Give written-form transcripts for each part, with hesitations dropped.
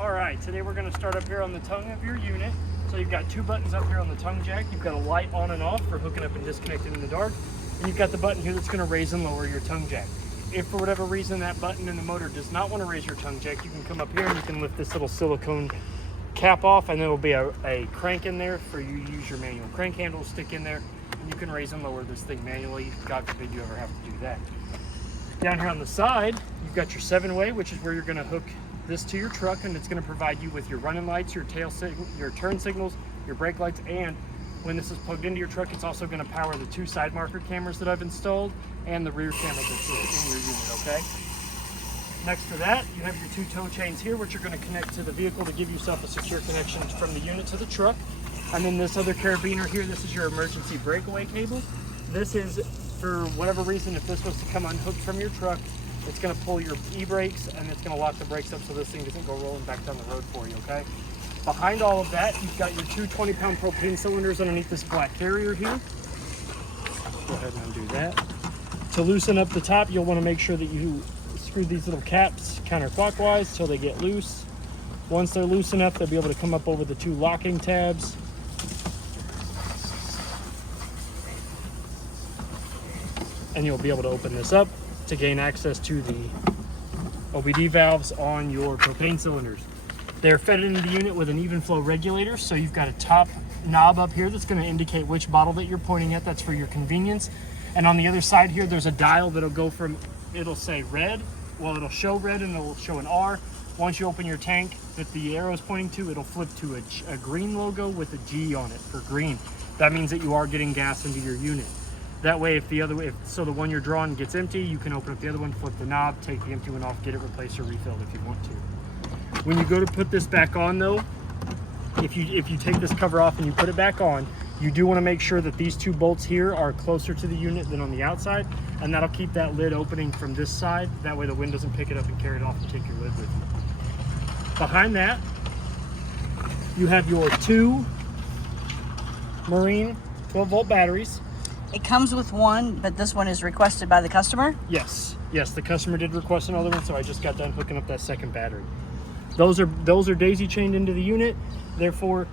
All right, today we're going to start up here on the tongue of your unit. So you've got two buttons up here on the tongue jack. You've got a light on and off for hooking up and disconnecting in the dark. And you've got the button here that's going to raise and lower your tongue jack. If for whatever reason that button in the motor does not want to raise your tongue jack, you can come up here and you can lift this little silicone cap off, and there will be a crank in there for you to use your manual crank handle, stick in there, and you can raise and lower this thing manually. God forbid you ever have to do that. Down here on the side, you've got your 7-way, which is where you're going to hook this to your truck, and it's going to provide you with your running lights, your your turn signals, your brake lights, and when this is plugged into your truck, it's also going to power the 2 side marker cameras that I've installed and the rear camera that's in your unit, okay? Next to that, you have your 2 tow chains here, which are going to connect to the vehicle to give yourself a secure connection from the unit to the truck. And then this other carabiner here, this is your emergency breakaway cable. This is, for whatever reason, if this was to come unhooked from your truck, it's going to pull your e-brakes and it's going to lock the brakes up so this thing doesn't go rolling back down the road for you, okay? Behind all of that, you've got your 2 20-pound propane cylinders underneath this black carrier here. Go ahead and undo that. To loosen up the top, you'll want to make sure that you screw these little caps counterclockwise till they get loose. Once they're loose enough, they'll be able to come up over the 2 locking tabs. And you'll be able to open this up to gain access to the OBD valves on your propane cylinders. They're fed into the unit with an even flow regulator, so you've got a top knob up here that's going to indicate which bottle that you're pointing at. That's for your convenience. And on the other side here, there's a dial that'll go from, it'll say red, well, it'll show red and it'll show an R. Once you open your tank that the arrow is pointing to, it'll flip to a green logo with a G on it for green. That means that you are getting gas into your unit. That way, if the the one you're drawing gets empty, you can open up the other one, flip the knob, take the empty one off, get it replaced or refilled if you want to. When you go to put this back on though, if you take this cover off and you put it back on, you do want to make sure that these 2 bolts here are closer to the unit than on the outside, and that'll keep that lid opening from this side. That way the wind doesn't pick it up and carry it off and take your lid with you. Behind that, you have your 2 Marine 12-volt batteries. It comes with one, but this one is requested by the customer? Yes, the customer did request another one, so I just got done hooking up that second battery. Those are daisy chained into the unit. Therefore,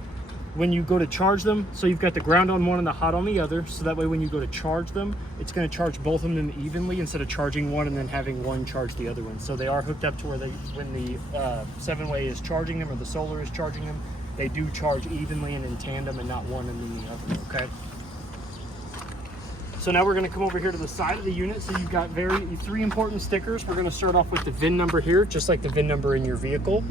when you go to charge them, so you've got the ground on one and the hot on the other, so that way when you go to charge them, it's going to charge both of them evenly instead of charging one and then having one charge the other one. So they are hooked up to where when the 7-way is charging them or the solar is charging them, they do charge evenly and in tandem and not one and then the other, okay? So now we're going to come over here to the side of the unit. So you've got 3 important stickers. We're going to start off with the VIN number here, just like the VIN number in your vehicle.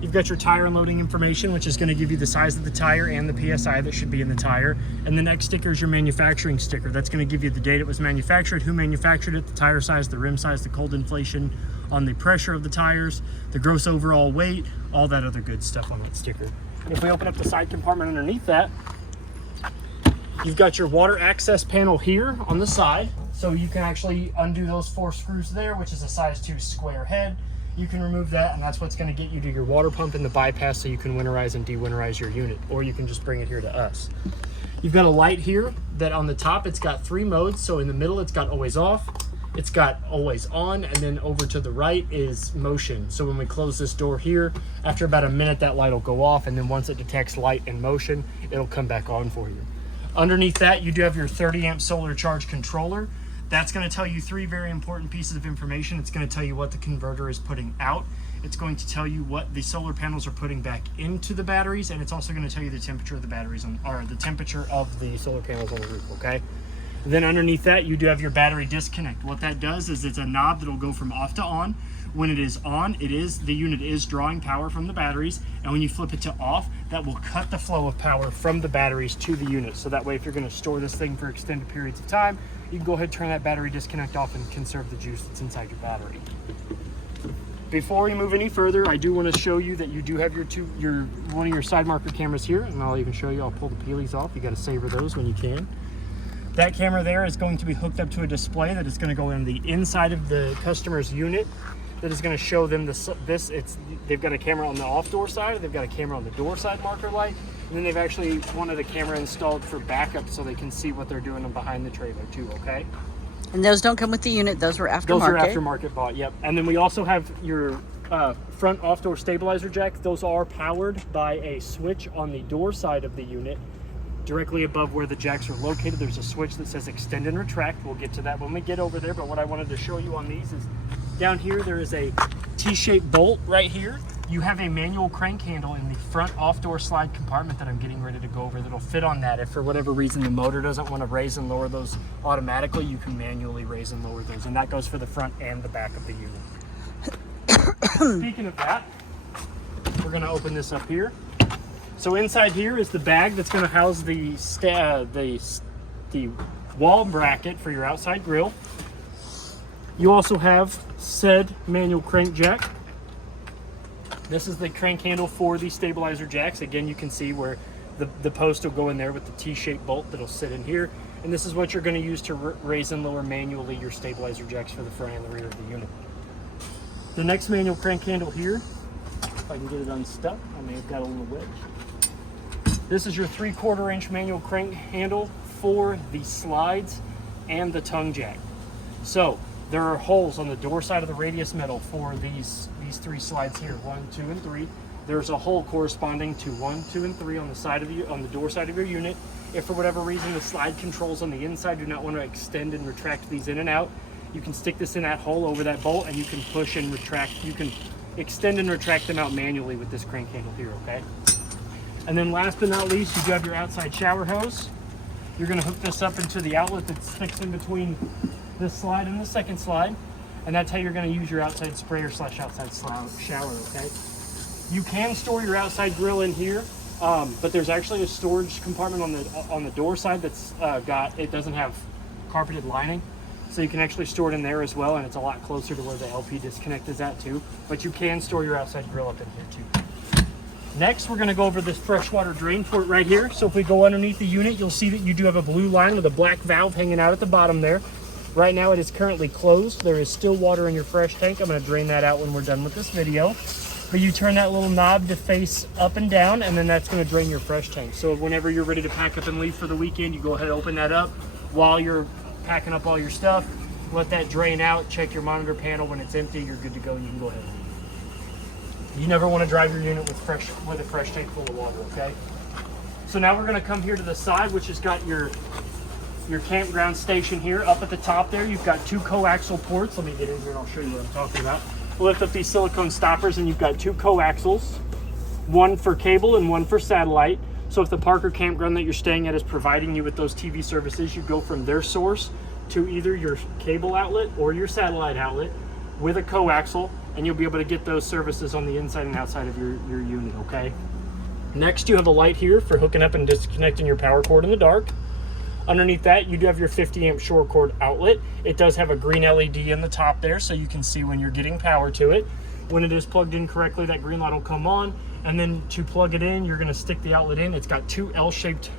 You've got your tire unloading information, which is going to give you the size of the tire and the PSI that should be in the tire. And the next sticker is your manufacturing sticker. That's going to give you the date it was manufactured, who manufactured it, the tire size, the rim size, the cold inflation on the pressure of the tires, the gross overall weight, all that other good stuff on that sticker. If we open up the side compartment underneath that, you've got your water access panel here on the side. So you can actually undo those 4 screws there, which is a size 2 square head. You can remove that, and that's what's going to get you to your water pump and the bypass so you can winterize and de-winterize your unit, or you can just bring it here to us. You've got a light here that on the top, it's got 3 modes. So in the middle, it's got always off, it's got always on, and then over to the right is motion. So when we close this door here, after about a minute, that light will go off, and then once it detects light and motion, it'll come back on for you. Underneath that, you do have your 30-amp solar charge controller. That's going to tell you 3 very important pieces of information. It's going to tell you what the converter is putting out. It's going to tell you what the solar panels are putting back into the batteries, and it's also going to tell you the temperature of the batteries or the temperature of the solar panels on the roof, okay? Then underneath that, you do have your battery disconnect. What that does is it's a knob that will go from off to on. When it is on, the unit is drawing power from the batteries, and when you flip it to off, that will cut the flow of power from the batteries to the unit. So that way, if you're going to store this thing for extended periods of time, you can go ahead and turn that battery disconnect off and conserve the juice that's inside your battery. Before we move any further, I do want to show you that you do have one of your side marker cameras here, and I'll even show you. I'll pull the peelies off. You got to savor those when you can. That camera there is going to be hooked up to a display that is going to go in the inside of the customer's unit. That is going to show them they've got a camera on the off door side, they've got a camera on the door side marker light, and then they've actually wanted a camera installed for backup so they can see what they're doing behind the trailer too, okay? And those don't come with the unit, those were aftermarket. Those are aftermarket bought, yep. And then we also have your front off-door stabilizer jacks, those are powered by a switch on the door side of the unit. Directly above where the jacks are located, there's a switch that says extend and retract. We'll get to that when we get over there, but what I wanted to show you on these is down here there is a T-shaped bolt right here. You have a manual crank handle in the front off-door slide compartment that I'm getting ready to go over that'll fit on that. If for whatever reason the motor doesn't want to raise and lower those automatically, you can manually raise and lower those, and that goes for the front and the back of the unit. Speaking of that, we're going to open this up here. So inside here is the bag that's going to house the wall bracket for your outside grill. You also have said manual crank jack. This is the crank handle for the stabilizer jacks. Again, you can see where the post will go in there with the T-shaped bolt that'll sit in here. And this is what you're going to use to raise and lower manually your stabilizer jacks for the front and the rear of the unit. The next manual crank handle here, if I can get it unstuck, I may have got a little wedge. This is your 3/4 inch manual crank handle for the slides and the tongue jack. So there are holes on the door side of the radius metal for these 3 slides here, 1, 2, and 3. There's a hole corresponding to 1, 2, and 3 on the door side of your unit. If for whatever reason the slide controls on the inside do not want to extend and retract these in and out, you can stick this in that hole over that bolt and you can push and retract. You can extend and retract them out manually with this crank handle here, okay? And then last but not least, you do have your outside shower hose. You're going to hook this up into the outlet that sticks in between this slide and the second slide, and that's how you're going to use your outside sprayer / outside shower, okay? You can store your outside grill in here, but there's actually a storage compartment on the door side that's it doesn't have carpeted lining, so you can actually store it in there as well, and it's a lot closer to where the LP disconnect is at too. But you can store your outside grill up in here too. Next, we're going to go over this freshwater drain port right here. So if we go underneath the unit, you'll see that you do have a blue line with a black valve hanging out at the bottom there. Right now it is currently closed. There is still water in your fresh tank. I'm going to drain that out when we're done with this video. But you turn that little knob to face up and down, and then that's going to drain your fresh tank. So whenever you're ready to pack up and leave for the weekend, you go ahead and open that up while you're packing up all your stuff. Let that drain out, check your monitor panel. When it's empty, you're good to go. You can go ahead and leave. You never want to drive your unit with a fresh tank full of water, okay? So now we're going to come here to the side, which has got your campground station here. Up at the top there, you've got 2 coaxial ports. Let me get in here and I'll show you what I'm talking about. Lift up these silicone stoppers and you've got 2 coaxials, one for cable and one for satellite. So if the park or campground that you're staying at is providing you with those TV services, you go from their source to either your cable outlet or your satellite outlet with a coaxial, and you'll be able to get those services on the inside and outside of your unit, okay? Next, you have a light here for hooking up and disconnecting your power cord in the dark. Underneath that, you do have your 50 amp shore cord outlet. It does have a green LED in the top there, so you can see when you're getting power to it. When it is plugged in correctly, that green light will come on, and then to plug it in, you're gonna stick the outlet in. It's got 2 L-shaped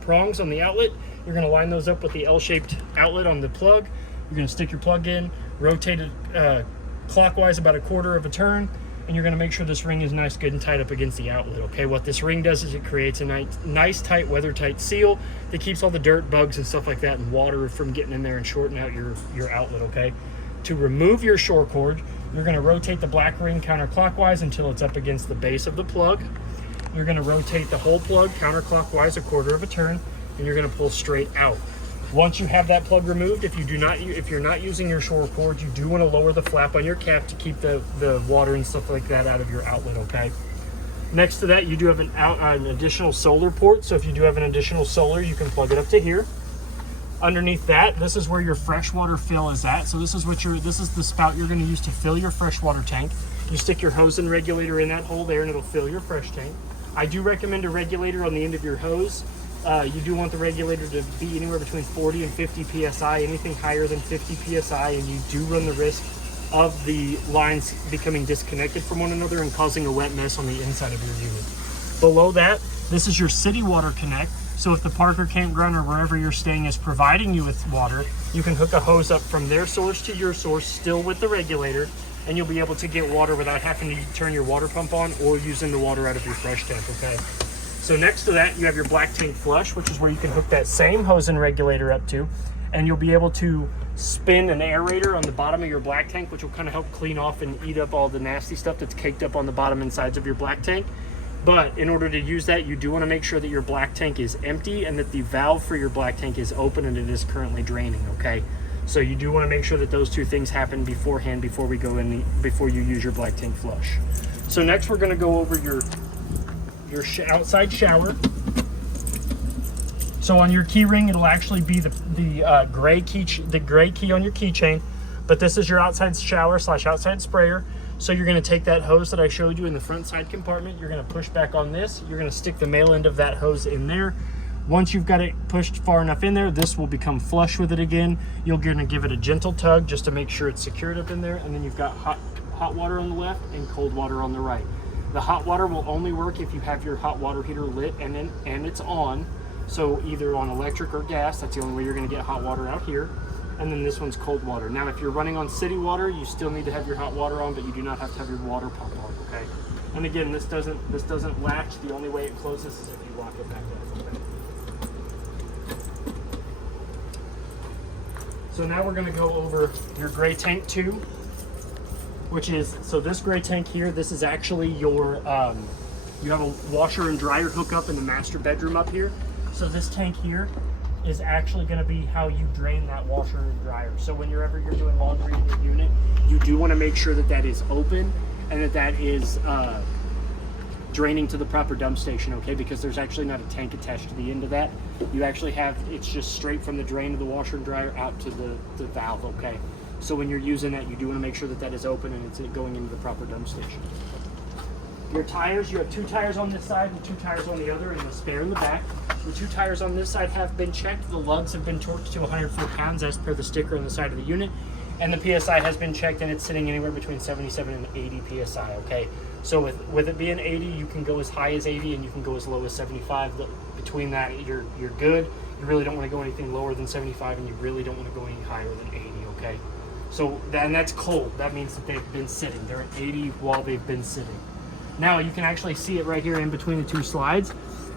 prongs on the outlet. You're gonna line those up with the L-shaped outlet on the plug. You're gonna stick your plug in, rotate it clockwise about a 1/4 of a turn, and you're going to make sure this ring is nice, good, and tight up against the outlet, okay? What this ring does is it creates a nice tight, weather-tight seal that keeps all the dirt, bugs, and stuff like that and water from getting in there and shorting out your outlet, okay? To remove your shore cord, you're going to rotate the black ring counterclockwise until it's up against the base of the plug. You're going to rotate the whole plug counterclockwise a 1/4 of a turn, and you're going to pull straight out. Once you have that plug removed, if you're not using your shore cord, you do want to lower the flap on your cap to keep the water and stuff like that out of your outlet, okay? Next to that, you do have an additional solar port. So if you do have an additional solar, you can plug it up to here. Underneath that, this is where your freshwater fill is at. So this is the spout you're going to use to fill your freshwater tank. You stick your hose and regulator in that hole there, and it'll fill your fresh tank. I do recommend a regulator on the end of your hose. You do want the regulator to be anywhere between 40 and 50 psi. Anything higher than 50 psi, and you do run the risk of the lines becoming disconnected from one another and causing a wet mess on the inside of your unit. Below that, this is your city water connect. So if the park or campground or wherever you're staying is providing you with water, you can hook a hose up from their source to your source, still with the regulator, and you'll be able to get water without having to turn your water pump on or using the water out of your fresh tank, okay? So next to that, you have your black tank flush, which is where you can hook that same hose and regulator up to. and you'll be able to spin an aerator on the bottom of your black tank, which will kind of help clean off and eat up all the nasty stuff that's caked up on the bottom and sides of your black tank. But in order to use that, you do want to make sure that your black tank is empty and that the valve for your black tank is open and it is currently draining, okay? So you do want to make sure that those two things happen beforehand before we go in before you use your black tank flush. So next we're going to go over your outside shower. So on your key ring, it'll actually be the gray key on your keychain, but this is your outside shower / outside sprayer. So you're going to take that hose that I showed you in the front side compartment, you're going to push back on this, you're going to stick the male end of that hose in there. Once you've got it pushed far enough in there, this will become flush with it again. You're going to give it a gentle tug just to make sure it's secured up in there, and then you've got hot water on the left and cold water on the right. The hot water will only work if you have your hot water heater lit and it's on. So either on electric or gas, that's the only way you're going to get hot water out here. And then this one's cold water. Now, if you're running on city water, you still need to have your hot water on, but you do not have to have your water pump on, okay? And again, this doesn't latch. The only way it closes is if you lock it back up, okay? So now we're going to go over your gray tank 2, which is, so this gray tank here, this is actually your, you have a washer and dryer hookup in the master bedroom up here. So this tank here is actually going to be how you drain that washer and dryer. So whenever you're doing laundry in your unit, you do want to make sure that that is open and that is draining to the proper dump station, okay? Because there's actually not a tank attached to the end of that. You actually have, it's just straight from the drain of the washer and dryer out to the valve, okay? So when you're using that, you do want to make sure that that is open and it's going into the proper dump station. Your tires, you have 2 tires on this side and 2 tires on the other, and the spare in the back. The 2 tires on this side have been checked. The lugs have been torqued to 100 foot-pounds as per the sticker on the side of the unit. And the PSI has been checked, and it's sitting anywhere between 77 and 80 PSI, okay? So with it being 80, you can go as high as 80 and you can go as low as 75. Between that, you're good. You really don't want to go anything lower than 75, and you really don't want to go any higher than 80, okay? So and that's cold. That means that they've been sitting. They're at 80 while they've been sitting. Now you can actually see it right here in between the 2 slides.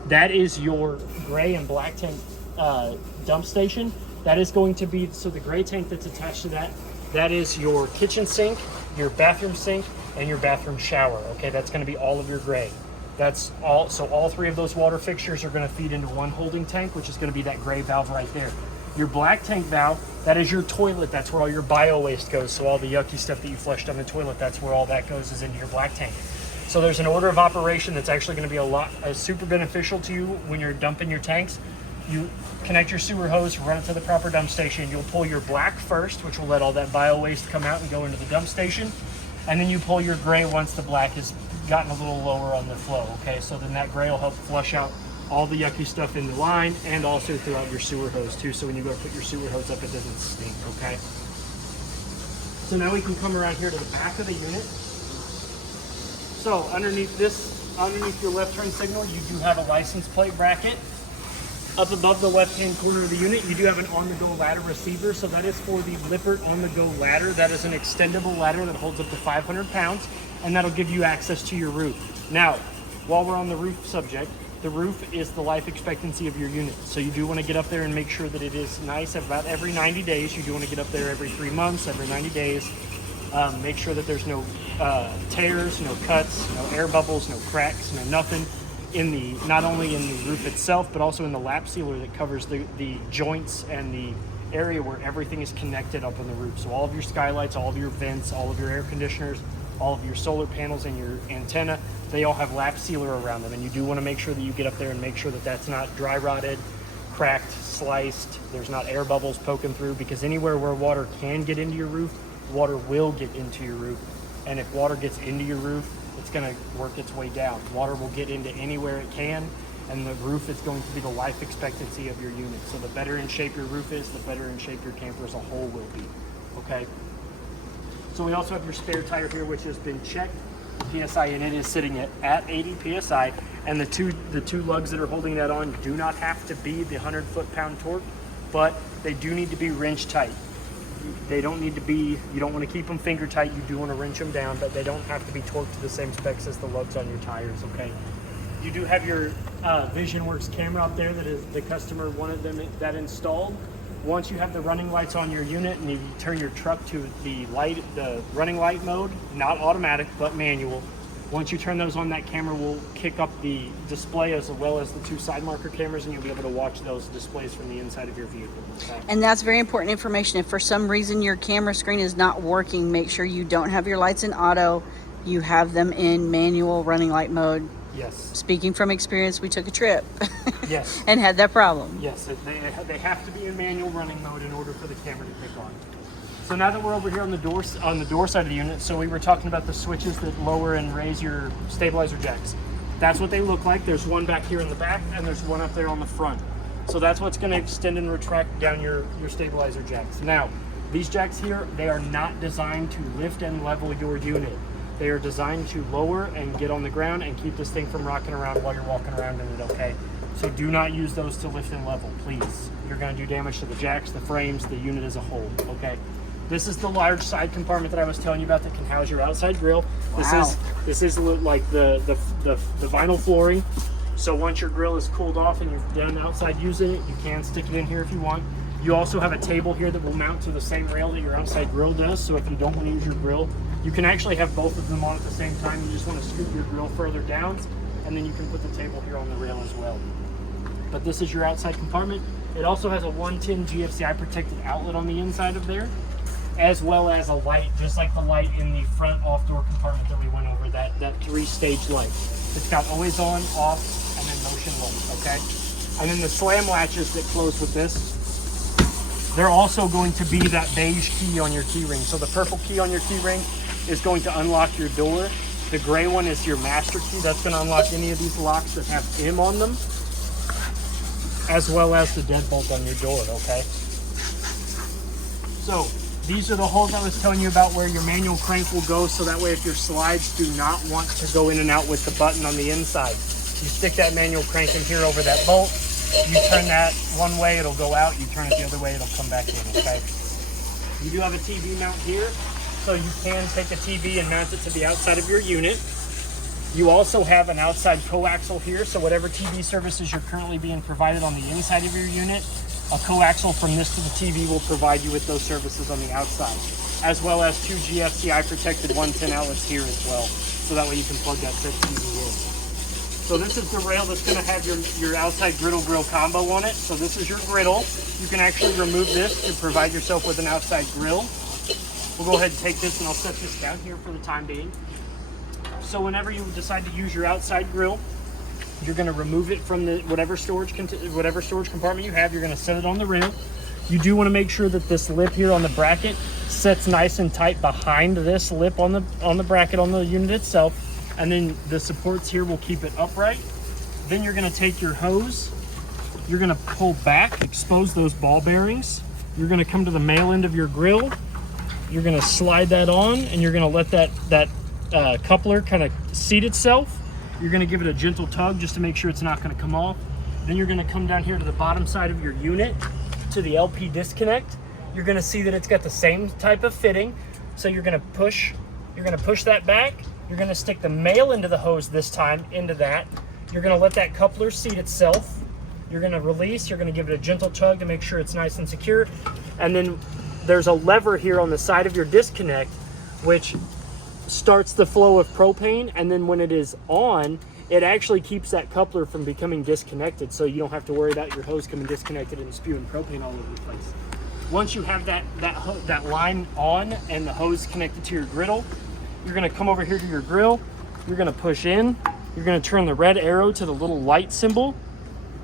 That is your gray and black tank dump station. That is going to be, so the gray tank that's attached to that, that is your kitchen sink, your bathroom sink, and your bathroom shower. Okay, that's going to be all of your gray. That's all. So all 3 of those water fixtures are going to feed into one holding tank, which is going to be that gray valve right there. Your black tank valve, that is your toilet. That's where all your bio waste goes. So all the yucky stuff that you flushed down the toilet, that's where all that goes, is into your black tank. So there's an order of operation that's actually going to be super beneficial to you when you're dumping your tanks. You connect your sewer hose, run it to the proper dump station. You'll pull your black first, which will let all that bio waste come out and go into the dump station. And then you pull your gray once the black has gotten a little lower on the flow, okay? So then that gray will help flush out all the yucky stuff in the line and also throughout your sewer hose too. So when you go put your sewer hose up, it doesn't stink, okay? So now we can come around here to the back of the unit. So underneath your left turn signal, you do have a license plate bracket. Up above the left-hand corner of the unit, you do have an on-the-go ladder receiver. So that is for the Lippert on-the-go ladder. That is an extendable ladder that holds up to 500 pounds, and that'll give you access to your roof. Now, while we're on the roof subject, the roof is the life expectancy of your unit. So you do want to get up there and make sure that it is nice about every 90 days. You do want to get up there every 3 months, every 90 days. Make sure that there's no tears, no cuts, no air bubbles, no cracks, no nothing in the, not only in the roof itself, but also in the lap sealer that covers the joints and the area where everything is connected up on the roof. So all of your skylights, all of your vents, all of your air conditioners, all of your solar panels and your antenna, they all have lap sealer around them. And you do want to make sure that you get up there and make sure that that's not dry rotted, cracked, sliced, there's not air bubbles poking through, because anywhere where water can get into your roof, water will get into your roof. And if water gets into your roof, it's going to work its way down. Water will get into anywhere it can, and the roof is going to be the life expectancy of your unit. So the better in shape your roof is, the better in shape your camper as a whole will be. Okay. So we also have your spare tire here, which has been checked. The PSI in it is sitting at 80 PSI, and the two lugs that are holding that on do not have to be the 100 foot-pound torque, but they do need to be wrench tight. They don't need to be, you don't want to keep them finger tight, you do want to wrench them down, but they don't have to be torqued to the same specs as the lugs on your tires, okay? You do have your VisionWorks camera out there that is, the customer wanted that installed. Once you have the running lights on your unit and you turn your truck to the running light mode, not automatic but manual, once you turn those on, that camera will kick up the display as well as the 2 side marker cameras, and you'll be able to watch those displays from the inside of your vehicle. Okay? And that's very important information. If for some reason your camera screen is not working, make sure you don't have your lights in auto. You have them in manual running light mode. Yes. Speaking from experience, we took a trip. Yes. And had that problem. Yes, they have to be in manual running mode in order for the camera to kick on. So now that we're over here on the door side of the unit, so we were talking about the switches that lower and raise your stabilizer jacks. That's what they look like. There's one back here in the back, and there's one up there on the front. So that's what's going to extend and retract down your stabilizer jacks. Now, these jacks here, they are not designed to lift and level your unit. They are designed to lower and get on the ground and keep this thing from rocking around while you're walking around in it, okay? So do not use those to lift and level, please. You're going to do damage to the jacks, the frames, the unit as a whole, okay? This is the large side compartment that I was telling you about that can house your outside grill. Wow. This is like the vinyl flooring. So once your grill is cooled off and you're done outside using it, you can stick it in here if you want. You also have a table here that will mount to the same rail that your outside grill does. So if you don't want to use your grill, you can actually have both of them on at the same time. You just want to scoop your grill further down, and then you can put the table here on the rail as well. But this is your outside compartment. It also has a 110 GFCI protected outlet on the inside of there, as well as a light, just like the light in the front off-door compartment that we went over, that 3-stage light. It's got always on, off, and then motion light, okay? And then the slam latches that close with this, they're also going to be that beige key on your key ring. So the purple key on your key ring is going to unlock your door. The gray one is your master key. That's going to unlock any of these locks that have M on them, as well as the deadbolt on your door, okay? So these are the holes I was telling you about where your manual crank will go, so that way if your slides do not want to go in and out with the button on the inside, you stick that manual crank in here over that bolt. You turn that one way, it'll go out. You turn it the other way, it'll come back in, okay? You do have a TV mount here, so you can take a TV and mount it to the outside of your unit. You also have an outside coaxial here, so whatever TV services you're currently being provided on the inside of your unit, a coaxial from this to the TV will provide you with those services on the outside, as well as 2 GFCI protected 110 outlets here as well, so that way you can plug that said TV in. So this is the rail that's going to have your outside griddle combo on it. So this is your griddle. You can actually remove this to provide yourself with an outside grill. We'll go ahead and take this, and I'll set this down here for the time being. So whenever you decide to use your outside grill, you're going to remove it from the whatever storage compartment you have. You're going to set it on the rail. You do want to make sure that this lip here on the bracket sets nice and tight behind this lip on the bracket on the unit itself. And then the supports here will keep it upright. Then you're going to take your hose, you're going to pull back, expose those ball bearings. You're going to come to the male end of your grill. You're going to slide that on, and you're going to let that coupler kind of seat itself. You're going to give it a gentle tug just to make sure it's not going to come off. Then you're going to come down here to the bottom side of your unit to the LP disconnect. You're going to see that it's got the same type of fitting. So you're going to push that back. You're going to stick the male end of the hose this time into that. You're going to let that coupler seat itself. You're going to release. You're going to give it a gentle tug to make sure it's nice and secure. And then there's a lever here on the side of your disconnect, which starts the flow of propane. And then when it is on, it actually keeps that coupler from becoming disconnected, so you don't have to worry about your hose coming disconnected and spewing propane all over the place. Once you have that line on and the hose connected to your griddle, you're going to come over here to your grill. You're going to push in. You're going to turn the red arrow to the little light symbol.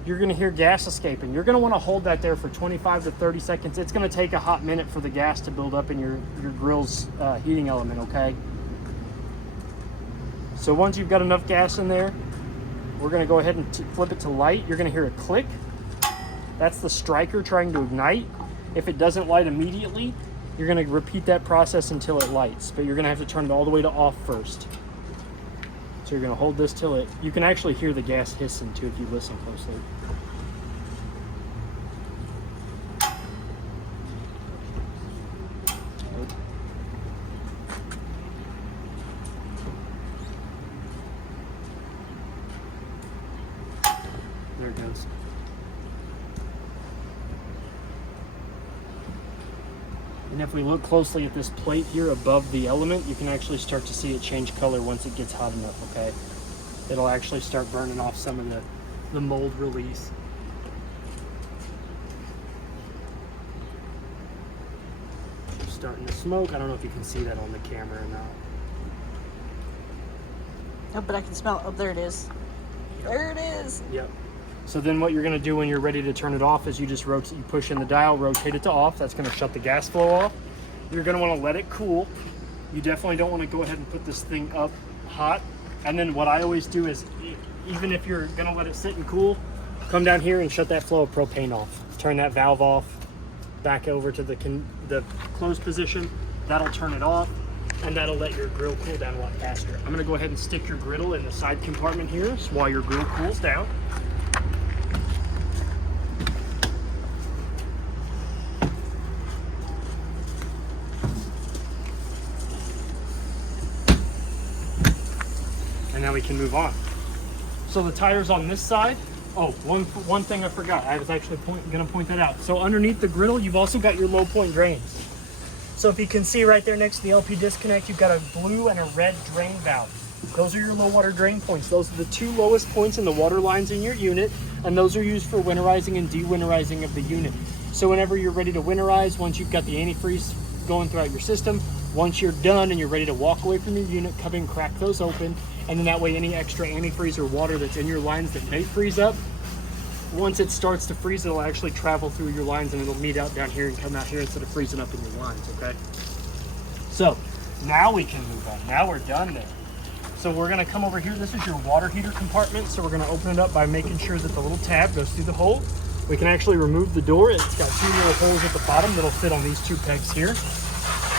You're going to hear gas escaping. You're going to want to hold that there for 25 to 30 seconds. It's going to take a hot minute for the gas to build up in your grill's heating element, okay? So once you've got enough gas in there, we're going to go ahead and flip it to light. You're going to hear a click. That's the striker trying to ignite. If it doesn't light immediately, you're going to repeat that process until it lights, but you're going to have to turn it all the way to off first. So you're going to hold this till you can actually hear the gas hissing too if you listen closely. There it goes. And if we look closely at this plate here above the element, you can actually start to see it change color once it gets hot enough, okay? It'll actually start burning off some of the mold release. Starting to smoke. I don't know if you can see that on the camera or not. Oh, but I can smell it. Oh, there it is. There it is. Yep. So then what you're going to do when you're ready to turn it off is you just rotate, you push in the dial, rotate it to off. That's going to shut the gas flow off. You're going to want to let it cool. You definitely don't want to go ahead and put this thing up hot. And then what I always do is, even if you're going to let it sit and cool, come down here and shut that flow of propane off. Turn that valve off, back over to the closed position. That'll turn it off, and that'll let your grill cool down a lot faster. I'm going to go ahead and stick your griddle in the side compartment here while your grill cools down. And now we can move on. So the tires on this side, oh, one thing I forgot. I was actually going to point that out. So underneath the griddle, you've also got your low point drains. So if you can see right there next to the LP disconnect, you've got a blue and a red drain valve. Those are your low water drain points. Those are the two lowest points in the water lines in your unit, and those are used for winterizing and de-winterizing of the unit. So whenever you're ready to winterize, once you've got the antifreeze going throughout your system, once you're done and you're ready to walk away from your unit, come and crack those open, and then that way any extra antifreeze or water that's in your lines that may freeze up, once it starts to freeze, it'll actually travel through your lines and it'll meet out down here and come out here instead of freezing up in your lines, okay? So now we can move on. Now we're done there. So we're gonna come over here. This is your water heater compartment. So we're gonna open it up by making sure that the little tab goes through the hole. We can actually remove the door. It's got two little holes at the bottom that'll fit on these two pegs here.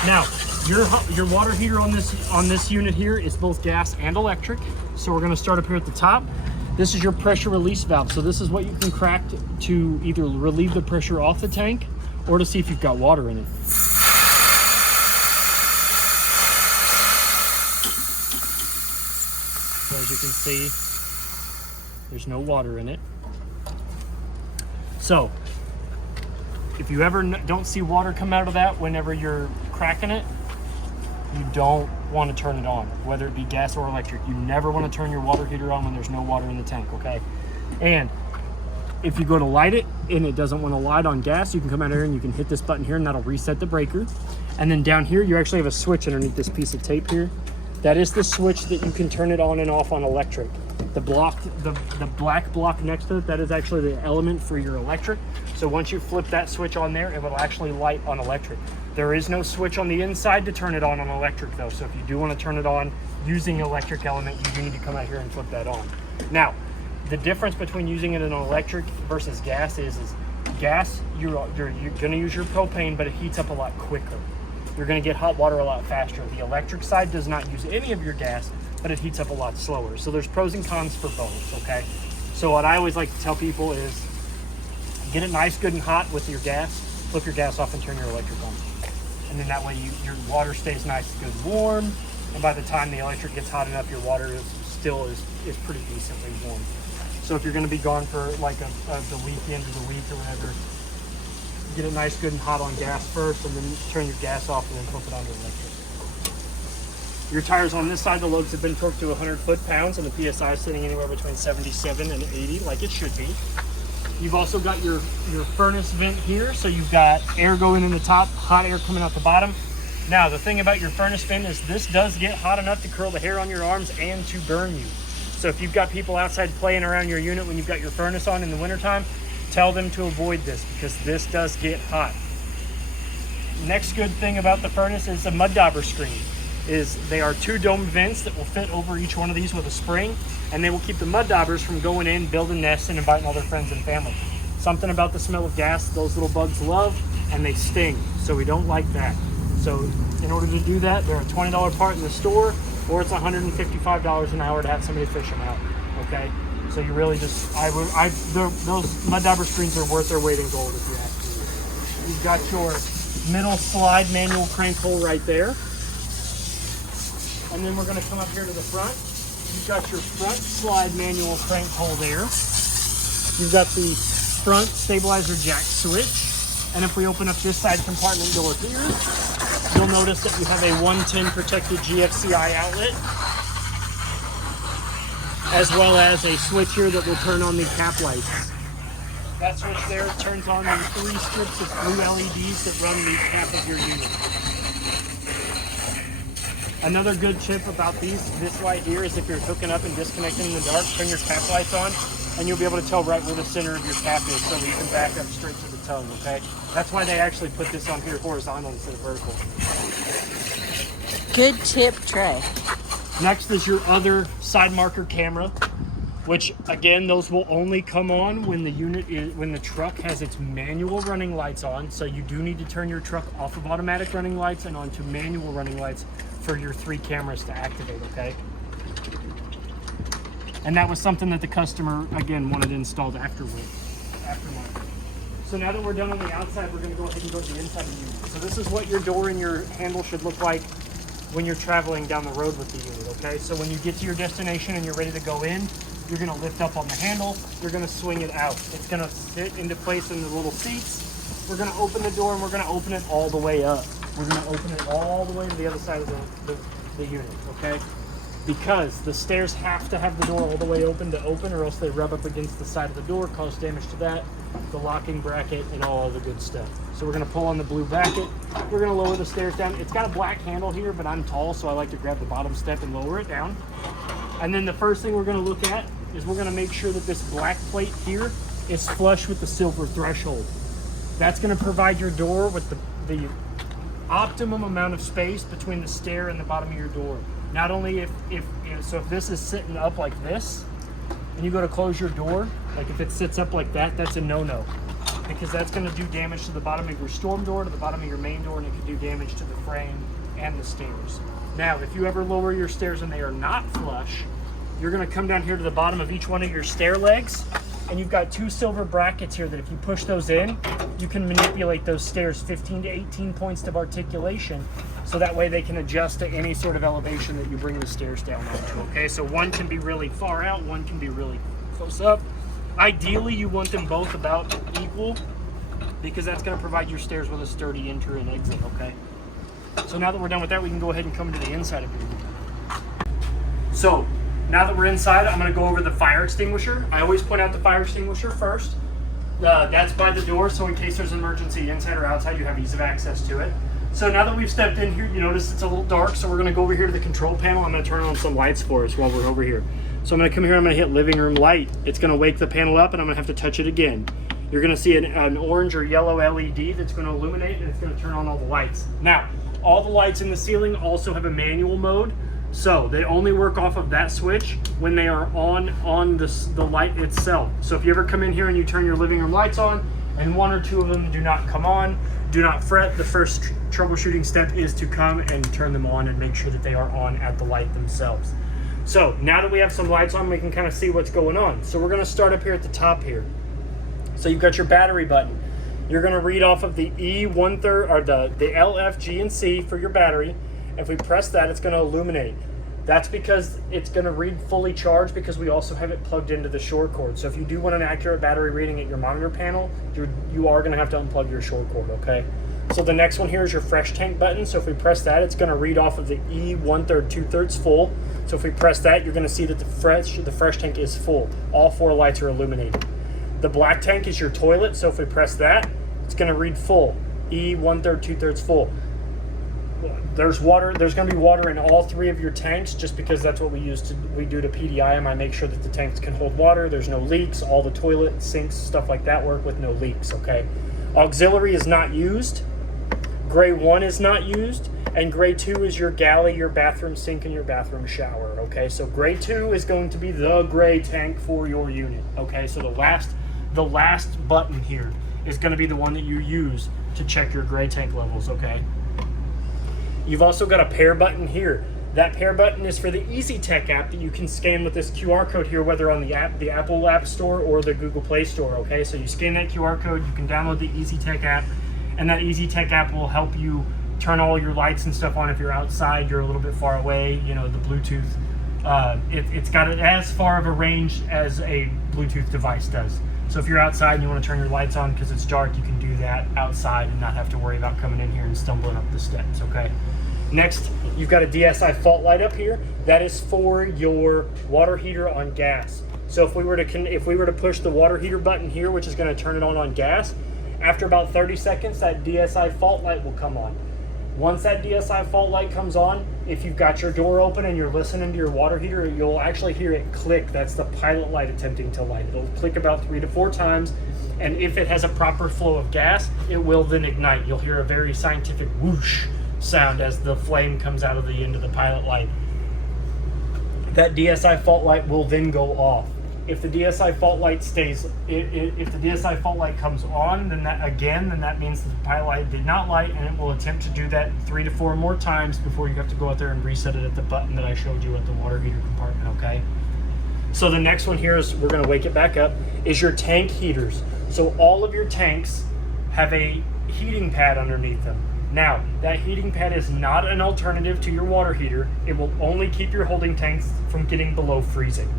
Now, your water heater on this unit here is both gas and electric. So we're gonna start up here at the top. This is your pressure release valve. So this is what you can crack to either relieve the pressure off the tank or to see if you've got water in it. So as you can see, there's no water in it. So if you ever don't see water come out of that whenever you're cracking it, you don't want to turn it on, whether it be gas or electric. You never want to turn your water heater on when there's no water in the tank, okay? And if you go to light it and it doesn't want to light on gas, you can come out here and you can hit this button here and that'll reset the breaker. And then down here, you actually have a switch underneath this piece of tape here. That is the switch that you can turn it on and off on electric. The black block next to it, that is actually the element for your electric. So once you flip that switch on there, it will actually light on electric. There is no switch on the inside to turn it on electric though. So if you do want to turn it on using electric element, you do need to come out here and flip that on. Now, the difference between using it in an electric versus gas is gas, you're going to use your propane, but it heats up a lot quicker. You're going to get hot water a lot faster. The electric side does not use any of your gas, but it heats up a lot slower. So there's pros and cons for both, okay? So what I always like to tell people is get it nice, good, and hot with your gas, flip your gas off and turn your electric on. And then that way your water stays nice, good, and warm. And by the time the electric gets hot enough, your water is pretty decently warm. So if you're going to be gone for like the weekend or the week or whatever, get it nice, good, and hot on gas first, and then turn your gas off and then flip it onto electric. Your tires on this side, the lugs have been torqued to 100 foot-pounds, and the PSI is sitting anywhere between 77 and 80, like it should be. You've also got your furnace vent here, so you've got air going in the top, hot air coming out the bottom. Now, the thing about your furnace vent is this does get hot enough to curl the hair on your arms and to burn you. So if you've got people outside playing around your unit when you've got your furnace on in the wintertime, tell them to avoid this because this does get hot. Next good thing about the furnace is the mud dauber screen. They are two dome vents that will fit over each one of these with a spring, and they will keep the mud daubers from going in, building nests, and inviting all their friends and family. Something about the smell of gas those little bugs love, and they sting, so we don't like that. So in order to do that, they're a $20 part in the store, or it's $155 an hour to have somebody fish them out, okay? So you really just, those mud dauber screens are worth their weight in gold if you ask me. You've got your middle slide manual crank hole right there. And then we're going to come up here to the front. You've got your front slide manual crank hole there. You've got the front stabilizer jack switch. And if we open up this side compartment door here, you'll notice that you have a 110 protected GFCI outlet, as well as a switch here that will turn on the cap lights. That switch there turns on the 3 strips of blue LEDs that run the cap of your unit. Another good tip about this light here is if you're hooking up and disconnecting in the dark, turn your cap lights on, and you'll be able to tell right where the center of your cap is, so that you can back up straight to the tongue, okay? That's why they actually put this on here horizontal instead of vertical. Good tip, Trey. Next is your other side marker camera, which again, those will only come on when the truck has its manual running lights on. So you do need to turn your truck off of automatic running lights and onto manual running lights for your 3 cameras to activate, okay? And that was something that the customer, again, wanted installed aftermarket. So now that we're done on the outside, we're gonna go ahead and go to the inside of the unit. So this is what your door and your handle should look like when you're traveling down the road with the unit, okay? So when you get to your destination and you're ready to go in, you're gonna lift up on the handle, you're gonna swing it out. It's gonna sit into place in the little seats. We're gonna open the door and we're gonna open it all the way up. We're gonna open it all the way to the other side of the unit, okay? Because the stairs have to have the door all the way open to open, or else they rub up against the side of the door, cause damage to that, the locking bracket, and all the good stuff. So we're gonna pull on the blue bracket. We're gonna lower the stairs down. It's got a black handle here, but I'm tall, so I like to grab the bottom step and lower it down. And then the first thing we're gonna look at is we're gonna make sure that this black plate here is flush with the silver threshold. That's gonna provide your door with the optimum amount of space between the stair and the bottom of your door. Not only if this is sitting up like this, and you go to close your door, like if it sits up like that, that's a no-no. Because that's gonna do damage to the bottom of your storm door, to the bottom of your main door, and it could do damage to the frame and the stairs. Now, if you ever lower your stairs and they are not flush, you're gonna come down here to the bottom of each one of your stair legs, and you've got 2 silver brackets here that if you push those in, you can manipulate those stairs 15 to 18 points of articulation, so that way they can adjust to any sort of elevation that you bring the stairs down onto, okay? So one can be really far out, one can be really close up. Ideally, you want them both about equal, because that's gonna provide your stairs with a sturdy enter and exit, okay? So now that we're done with that, we can go ahead and come to the inside of your unit. So, now that we're inside, I'm gonna go over the fire extinguisher. I always point out the fire extinguisher first. That's by the door, so in case there's an emergency inside or outside, you have ease of access to it. So now that we've stepped in here, you notice it's a little dark, so we're gonna go over here to the control panel. I'm gonna turn on some lights for us while we're over here. So I'm gonna come here, I'm gonna hit living room light. It's gonna wake the panel up and I'm gonna have to touch it again. You're gonna see an orange or yellow LED that's gonna illuminate and it's gonna turn on all the lights. Now, all the lights in the ceiling also have a manual mode. So they only work off of that switch when they are on the light itself. So if you ever come in here and you turn your living room lights on and 1 or 2 of them do not come on, do not fret. The first troubleshooting step is to come and turn them on and make sure that they are on at the light themselves. So now that we have some lights on, we can kind of see what's going on. So we're gonna start up here at the top here. So you've got your battery button. You're gonna read off of the E1/3 or the L, F, G, and C for your battery. If we press that, it's gonna illuminate. That's because it's gonna read fully charged, because we also have it plugged into the short cord. So if you do want an accurate battery reading at your monitor panel, you are gonna have to unplug your short cord, okay? So the next one here is your fresh tank button. So if we press that, it's gonna read off of the E1/3 2/3 full. So if we press that, you're gonna see that the fresh tank is full. All 4 lights are illuminated. The black tank is your toilet. So if we press that, it's gonna read full, E1/3 2/3 full. There's water. There's going to be water in all 3 of your tanks, just because that's what we do to PDI them. I make sure that the tanks can hold water. There's no leaks. All the toilet sinks, stuff like that, work with no leaks. Okay. Auxiliary is not used. Gray 1 is not used, and gray 2 is your galley, your bathroom sink, and your bathroom shower. Okay. So gray 2 is going to be the gray tank for your unit. Okay. So the last button here is going to be the one that you use to check your gray tank levels. Okay. You've also got a pair button here. That pair button is for the EasyTech app that you can scan with this QR code here, whether on the Apple App Store or the Google Play Store, okay? So you scan that QR code, you can download the EasyTech app, and that EasyTech app will help you turn all your lights and stuff on if you're outside, you're a little bit far away, you know, the Bluetooth. It's got as far of a range as a Bluetooth device does. So if you're outside and you want to turn your lights on because it's dark, you can do that outside and not have to worry about coming in here and stumbling up the steps, okay? Next, you've got a DSI fault light up here. That is for your water heater on gas. So if we were to push the water heater button here, which is going to turn it on gas, after about 30 seconds, that DSI fault light will come on. Once that DSI fault light comes on, if you've got your door open and you're listening to your water heater, you'll actually hear it click. That's the pilot light attempting to light. It'll click about 3 to 4 times, and if it has a proper flow of gas, it will then ignite. You'll hear a very scientific whoosh sound as the flame comes out of the end of the pilot light. That DSI fault light will then go off. If the DSI fault light stays, if the DSI fault light comes on, then that means that the pilot light did not light, and it will attempt to do that 3 to 4 more times before you have to go out there and reset it at the button that I showed you at the water heater compartment, okay? So the next one here is, we're gonna wake it back up, is your tank heaters. So all of your tanks have a heating pad underneath them. Now, that heating pad is not an alternative to your water heater. It will only keep your holding tanks from getting below freezing.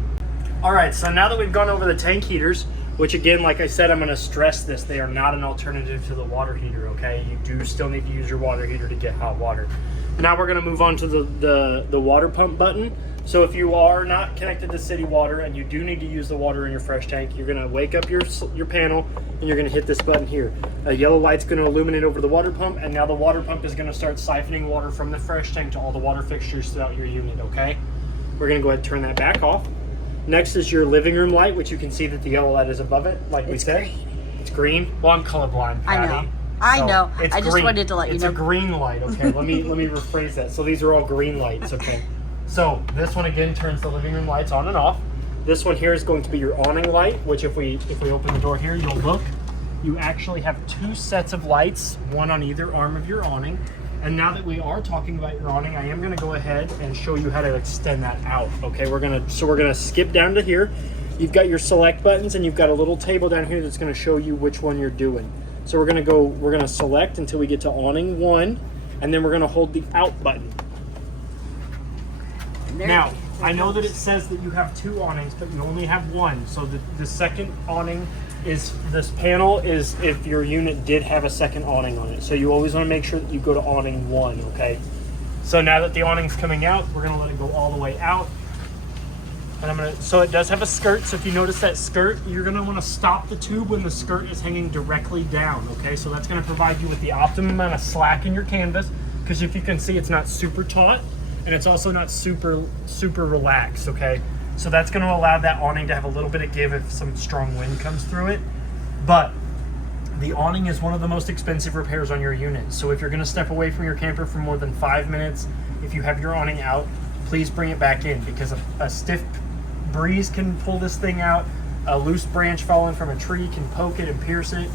All right, so now that we've gone over the tank heaters, which again, like I said, I'm gonna stress this, they are not an alternative to the water heater, okay? You do still need to use your water heater to get hot water. Now we're gonna move on to the water pump button. So if you are not connected to city water and you do need to use the water in your fresh tank, you're gonna wake up your panel and you're gonna hit this button here. A yellow light's gonna illuminate over the water pump, and now the water pump is gonna start siphoning water from the fresh tank to all the water fixtures throughout your unit, okay? We're gonna go ahead and turn that back off. Next is your living room light, which you can see that the yellow light is above it, like we said. Green. It's green. Well, I'm colorblind, Patty. I know. It's I just green. wanted to let you know. It's a green light, okay? let me rephrase that. So these are all green lights, okay? So this one again turns the living room lights on and off. This one here is going to be your awning light, which if we open the door here, you'll look. You actually have 2 sets of lights, one on either arm of your awning. And now that we are talking about your awning, I am going to go ahead and show you how to extend that out. Okay, we're gonna skip down to here. You've got your select buttons, and you've got a little table down here that's going to show you which one you're doing. So we're going to select until we get to awning 1, and then we're going to hold the out button. Now, I know that it says that you have 2 awnings, but you only have 1. So the second awning is, this panel is if your unit did have a second awning on it. So you always want to make sure that you go to awning 1, okay? So now that the awning's coming out, we're gonna let it go all the way out. And so it does have a skirt. So if you notice that skirt, you're gonna want to stop the tube when the skirt is hanging directly down, okay? So that's gonna provide you with the optimum amount of slack in your canvas, because if you can see, it's not super taut, and it's also not super relaxed, okay? So that's going to allow that awning to have a little bit of give if some strong wind comes through it. But the awning is one of the most expensive repairs on your unit. So if you're going to step away from your camper for more than 5 minutes, if you have your awning out, please bring it back in, because a stiff breeze can pull this thing out. A loose branch falling from a tree can poke it and pierce it.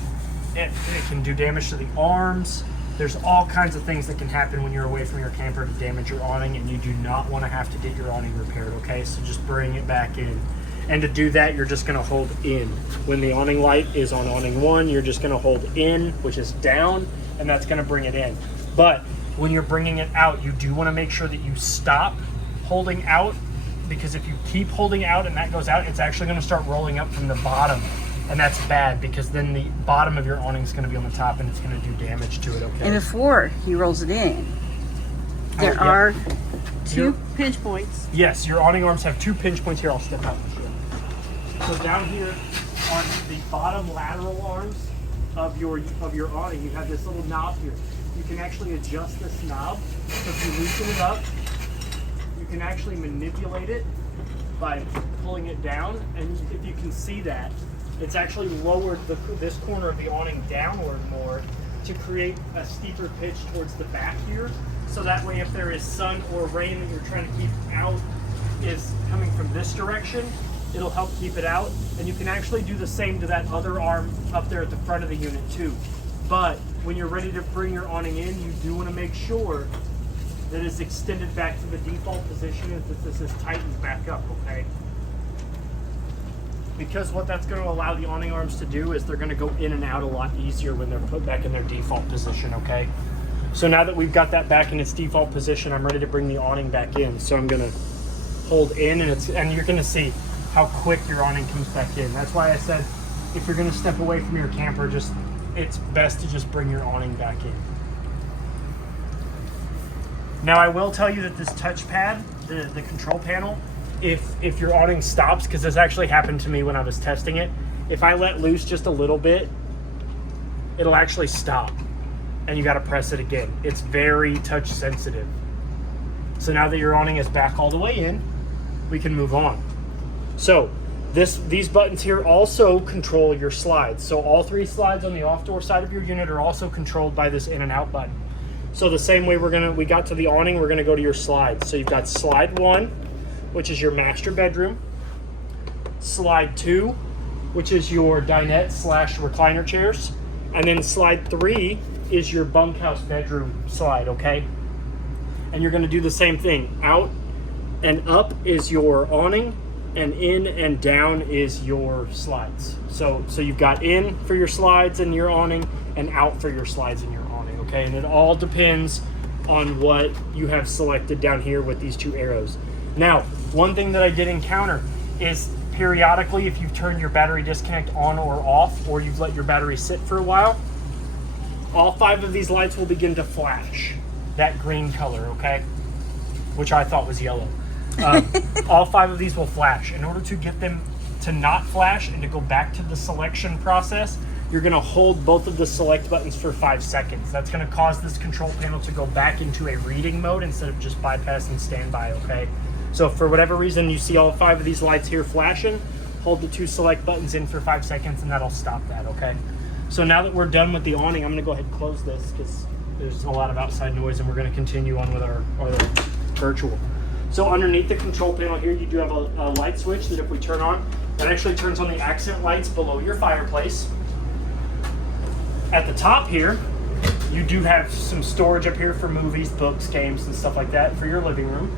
It can do damage to the arms. There's all kinds of things that can happen when you're away from your camper to damage your awning, and you do not want to have to get your awning repaired, okay? So just bring it back in. And to do that, you're just going to hold in. When the awning light is on awning 1, you're just going to hold in, which is down, and that's going to bring it in. But when you're bringing it out, you do want to make sure that you stop holding out, because if you keep holding out and that goes out, it's actually going to start rolling up from the bottom. And that's bad, because then the bottom of your awning is going to be on the top, and it's going to do damage to it, okay? And before he rolls it in, there are 2 pinch points. Yes, your awning arms have 2 pinch points. Here, I'll step out and show you. So down here on the bottom lateral arms of your awning, you have this little knob here. You can actually adjust this knob. So if you loosen it up, you can actually manipulate it by pulling it down. And if you can see that, it's actually lowered this corner of the awning downward more to create a steeper pitch towards the back here. So that way, if there is sun or rain that you're trying to keep out is coming from this direction, it'll help keep it out. And you can actually do the same to that other arm up there at the front of the unit too. But when you're ready to bring your awning in, you do want to make sure that it's extended back to the default position, and that this is tightened back up, okay? Because what that's going to allow the awning arms to do is they're going to go in and out a lot easier when they're put back in their default position, okay? So now that we've got that back in its default position, I'm ready to bring the awning back in. So I'm going to hold in, and you're going to see how quick your awning comes back in. That's why I said if you're going to step away from your camper, it's best to just bring your awning back in. Now I will tell you that this touchpad, the control panel, if your awning stops, because this actually happened to me when I was testing it, if I let loose just a little bit, it'll actually stop, and you got to press it again. It's very touch sensitive. So now that your awning is back all the way in, we can move on. So these buttons here also control your slides. So all 3 slides on the off door side of your unit are also controlled by this in and out button. So the same way we got to the awning, we're gonna go to your slides. So you've got slide 1, which is your master bedroom. Slide 2, which is your dinette / recliner chairs. And then slide 3 is your bunkhouse bedroom slide, okay? And you're gonna do the same thing. Out and up is your awning, and in and down is your slides. So you've got in for your slides and your awning, and out for your slides and your awning, okay? And it all depends on what you have selected down here with these 2 arrows. Now, one thing that I did encounter is periodically, if you've turned your battery disconnect on or off, or you've let your battery sit for a while, all 5 of these lights will begin to flash that green color, okay? Which I thought was yellow. All 5 of these will flash. In order to get them to not flash and to go back to the selection process, you're going to hold both of the select buttons for 5 seconds. That's going to cause this control panel to go back into a reading mode instead of just bypassing standby, okay? So for whatever reason you see all 5 of these lights here flashing, hold the 2 select buttons in for 5 seconds and that'll stop that, okay? So now that we're done with the awning, I'm going to go ahead and close this because there's a lot of outside noise, and we're going to continue on with our virtual. So underneath the control panel here, you do have a light switch that if we turn on, that actually turns on the accent lights below your fireplace. At the top here, you do have some storage up here for movies, books, games, and stuff like that for your living room.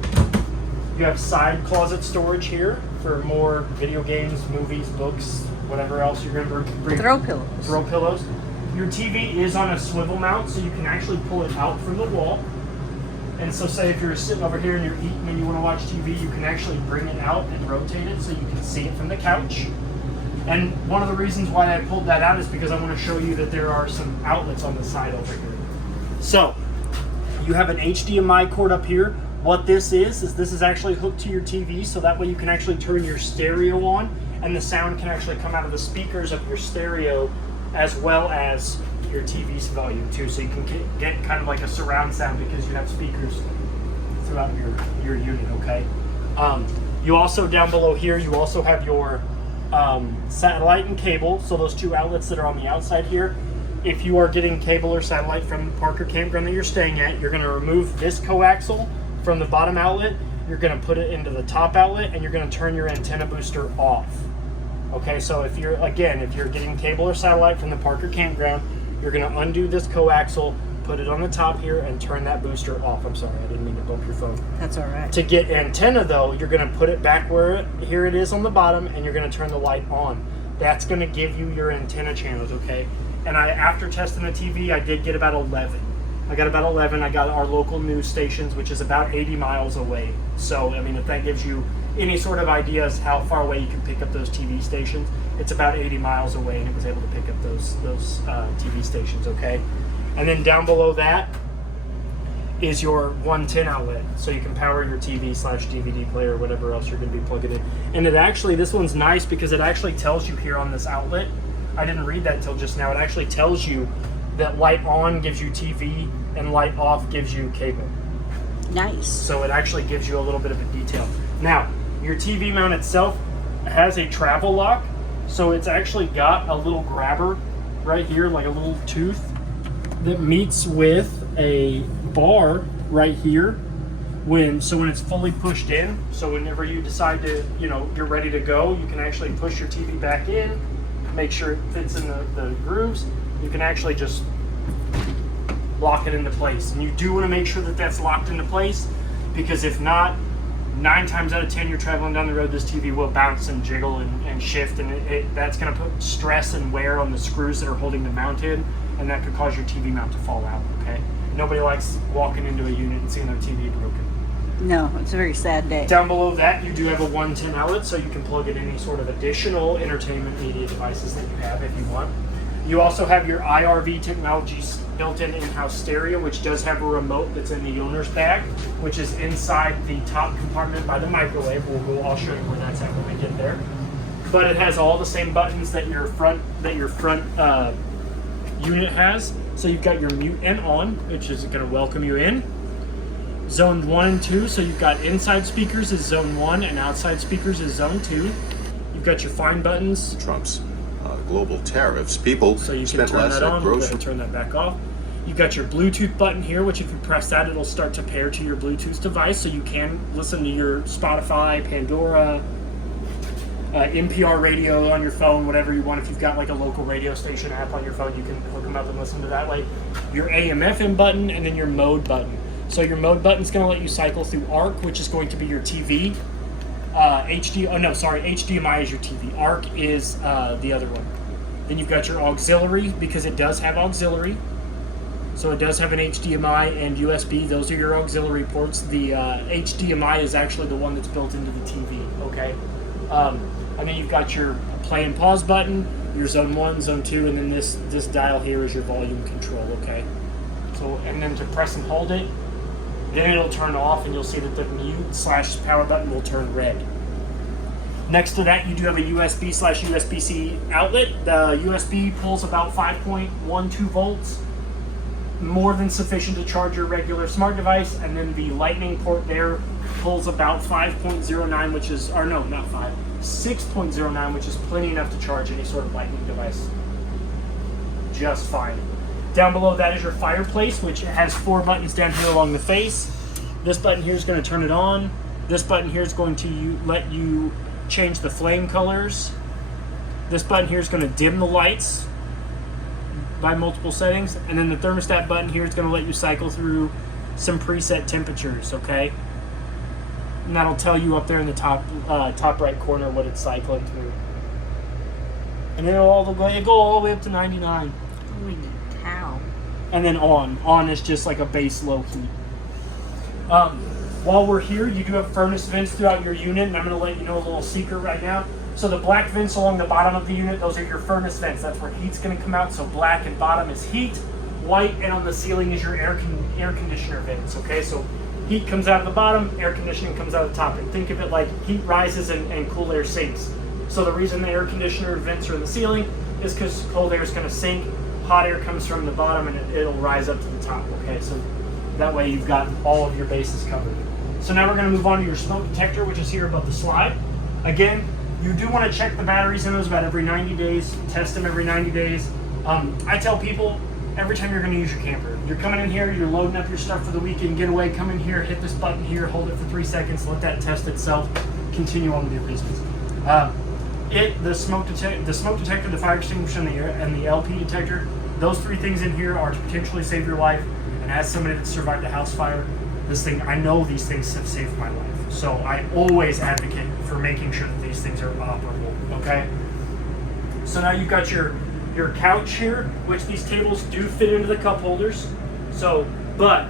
You have side closet storage here for more video games, movies, books, whatever else you're going to bring. Throw pillows. Throw pillows. Your TV is on a swivel mount, so you can actually pull it out from the wall. And so say if you're sitting over here and you're eating and you want to watch TV, you can actually bring it out and rotate it so you can see it from the couch. And one of the reasons why I pulled that out is because I want to show you that there are some outlets on the side over here. So you have an HDMI cord up here. What this is this is actually hooked to your TV, so that way you can actually turn your stereo on and the sound can actually come out of the speakers of your stereo as well as your TV's volume too, so you can get kind of like a surround sound because you have speakers throughout your unit, okay? You also, down below here, you also have your satellite and cable, so those 2 outlets that are on the outside here. If you are getting cable or satellite from the Parker campground that you're staying at, you're going to remove this coaxial from the bottom outlet, you're going to put it into the top outlet, and you're going to turn your antenna booster off. Okay, so if you're getting cable or satellite from the Parker campground, you're going to undo this coaxial, put it on the top here, and turn that booster off. I'm sorry, I didn't mean to bump your phone. That's all right. To get antenna though, you're going to put it back here it is on the bottom, and you're going to turn the light on. That's going to give you your antenna channels, okay? And after testing the TV, I did get about 11. I got our local news stations, which is about 80 miles away. So, I mean, if that gives you any sort of idea as how far away you can pick up those TV stations, it's about 80 miles away, and it was able to pick up those TV stations, okay? And then down below that is your 110 outlet, so you can power your TV / DVD player or whatever else you're going to be plugging in. And this one's nice because it actually tells you here on this outlet, I didn't read that until just now, it actually tells you that light on gives you TV and light off gives you cable. Nice. So it actually gives you a little bit of a detail. Now, your TV mount itself has a travel lock, so it's actually got a little grabber right here, like a little tooth that meets with a bar right here when it's fully pushed in. So whenever you decide to, you're ready to go, you can actually push your TV back in, make sure it fits in the grooves. You can actually just lock it into place. And you do want to make sure that that's locked into place, because if not, 9 times out of 10 you're traveling down the road, this TV will bounce and jiggle and shift, and that's going to put stress and wear on the screws that are holding the mount in, and that could cause your TV mount to fall out, okay? Nobody likes walking into a unit and seeing their TV broken. No, it's a very sad day. Down below that, you do have a 110 outlet, so you can plug in any sort of additional entertainment media devices that you have if you want. You also have your IRV technology built-in in-house stereo, which does have a remote that's in the owner's bag, which is inside the top compartment by the microwave. I'll show you where that's at when we get there. But it has all the same buttons that your front unit has. So you've got your mute and on, which is going to welcome you in. Zone 1 and 2, so you've got inside speakers is zone 1 and outside speakers is zone 2. You've got your fine buttons. Trump's global tariffs. People so you can spent turn less that at on grocery. and turn that back off. You've got your Bluetooth button here, which if you press that, it'll start to pair to your Bluetooth device, so you can listen to your Spotify, Pandora, NPR radio on your phone, whatever you want. If you've got like a local radio station app on your phone, you can hook them up and listen to that way. Your AM/FM button, and then your mode button. So your mode button is going to let you cycle through ARC, which is going to be your TV. HDMI is your TV. ARC is the other one. Then you've got your auxiliary, because it does have auxiliary. So it does have an HDMI and USB. Those are your auxiliary ports. The HDMI is actually the one that's built into the TV, okay? And then you've got your play and pause button, your zone 1, zone 2, and then this dial here is your volume control, okay? So, and then to press and hold it, then it'll turn off, and you'll see that the mute/power button will turn red. Next to that, you do have a USB/USB-C outlet. The USB pulls about 5.12 volts, more than sufficient to charge your regular smart device, and then the lightning port there pulls about 5.09, which is, or no, not 5, 6.09, which is plenty enough to charge any sort of lightning device just fine. Down below that is your fireplace, which has 4 buttons down here along the face. This button here is going to turn it on. This button here is going to let you change the flame colors. This button here is going to dim the lights by multiple settings. And then the thermostat button here is going to let you cycle through some preset temperatures, okay? And that'll tell you up there in the top right corner what it's cycling through. And then it'll go all the way up to 99. We need a towel. And then on is just like a base low heat. While we're here, you do have furnace vents throughout your unit, and I'm going to let you know a little secret right now. So the black vents along the bottom of the unit, those are your furnace vents. That's where heat's going to come out. So black and bottom is heat, white, and on the ceiling is your air conditioner vents. Okay, so heat comes out of the bottom, air conditioning comes out of the top. And think of it like heat rises and cool air sinks. So the reason the air conditioner vents are in the ceiling is because cold air is going to sink. Hot air comes from the bottom and it'll rise up to the top, okay? So that way you've got all of your bases covered. So now we're going to move on to your smoke detector, which is here above the slide. Again, you do want to check the batteries in those about every 90 days, test them every 90 days. I tell people every time you're going to use your camper, you're coming in here, you're loading up your stuff for the weekend getaway, come in here, hit this button here, hold it for 3 seconds, let that test itself, continue on with your business. The smoke detector, the fire extinguisher, and the LP detector, those 3 things in here are to potentially save your life. And as somebody that survived a house fire, I know these things have saved my life. So I always advocate for making sure that these things are operable, okay? So now you've got your couch here, which these tables do fit into the cup holders. So, but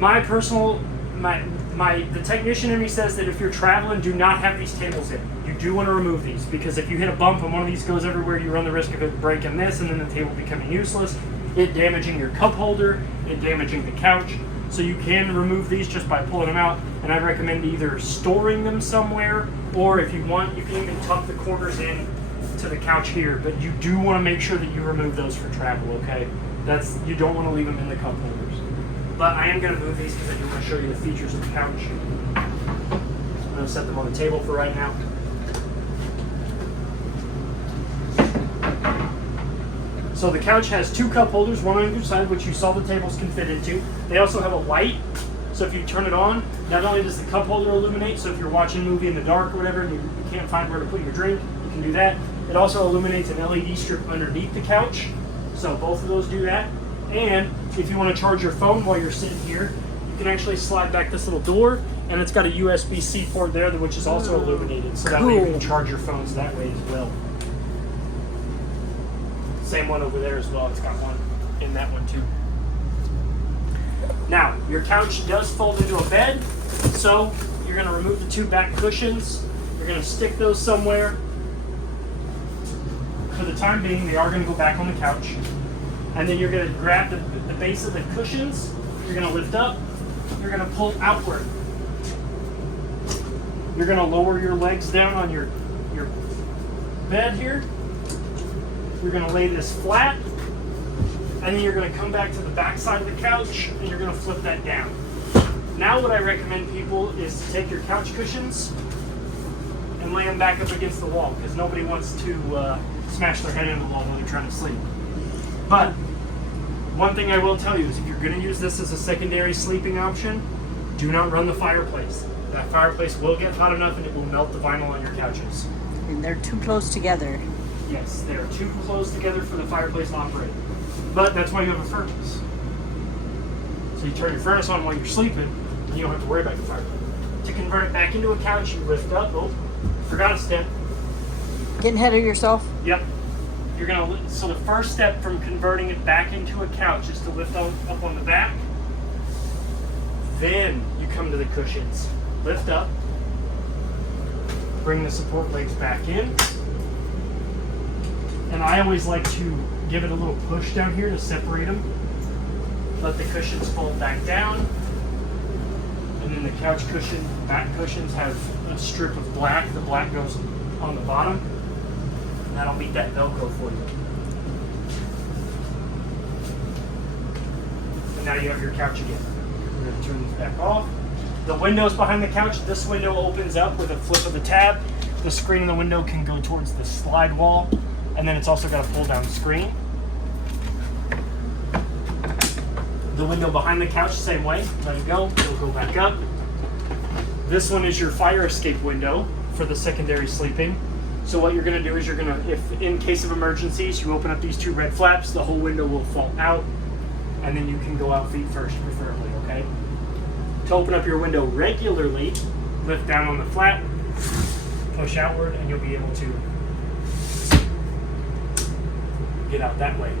the technician in me says that if you're traveling, do not have these tables in. You do want to remove these, because if you hit a bump and one of these goes everywhere, you run the risk of it breaking this and then the table becoming useless, it damaging your cup holder, it damaging the couch. So you can remove these just by pulling them out, and I recommend either storing them somewhere, or if you want, you can even tuck the corners in to the couch here, but you do want to make sure that you remove those for travel, okay? You don't want to leave them in the cup holders. But I am going to move these because I do want to show you the features of the couch. I'm going to set them on the table for right now. So the couch has 2 cup holders, one on either side, which you saw the tables can fit into. They also have a light, so if you turn it on, not only does the cup holder illuminate, so if you're watching a movie in the dark or whatever and you can't find where to put your drink, you can do that. It also illuminates an LED strip underneath the couch, so both of those do that. And if you want to charge your phone while you're sitting here, you can actually slide back this little door, and it's got a USB-C port there, which is also illuminated, so that way you can charge your phones that way as well. Same one over there as well. It's got one in that one too. Now, your couch does fold into a bed, so you're going to remove the two back cushions. You're going to stick those somewhere. For the time being, they are going to go back on the couch. And then you're going to grab the base of the cushions. You're going to lift up. You're going to pull outward. You're going to lower your legs down on your bed here. You're going to lay this flat. And then you're going to come back to the back side of the couch and you're going to flip that down. Now what I recommend people is to take your couch cushions and lay them back up against the wall, because nobody wants to smash their head into the wall while they're trying to sleep. But one thing I will tell you is if you're going to use this as a secondary sleeping option, do not run the fireplace. That fireplace will get hot enough and it will melt the vinyl on your couches. And they're too close together. Yes, they are too close together for the fireplace to operate. But that's why you have a furnace. So you turn your furnace on while you're sleeping, and you don't have to worry about your fireplace. To convert it back into a couch, you lift up. Oh, forgot a step. Getting ahead of yourself? Yep. So the first step from converting it back into a couch is to lift up on the back. Then you come to the cushions. Lift up. Bring the support legs back in. And I always like to give it a little push down here to separate them. Let the cushions fold back down. And then the couch cushion, back cushions have a strip of black. The black goes on the bottom. And that'll meet that Velcro for you. And now you have your couch again. We're going to turn this back off. The windows behind the couch, this window opens up with a flip of the tab. The screen in the window can go towards the slide wall. And then it's also got a pull-down screen. The window behind the couch, same way. Let it go, it'll go back up. This one is your fire escape window for the secondary sleeping. So what you're gonna do is you're gonna, if in case of emergencies, you open up these two red flaps, the whole window will fall out, and then you can go out feet first, preferably, okay? To open up your window regularly, lift down on the flap, push outward, and you'll be able to get out that way.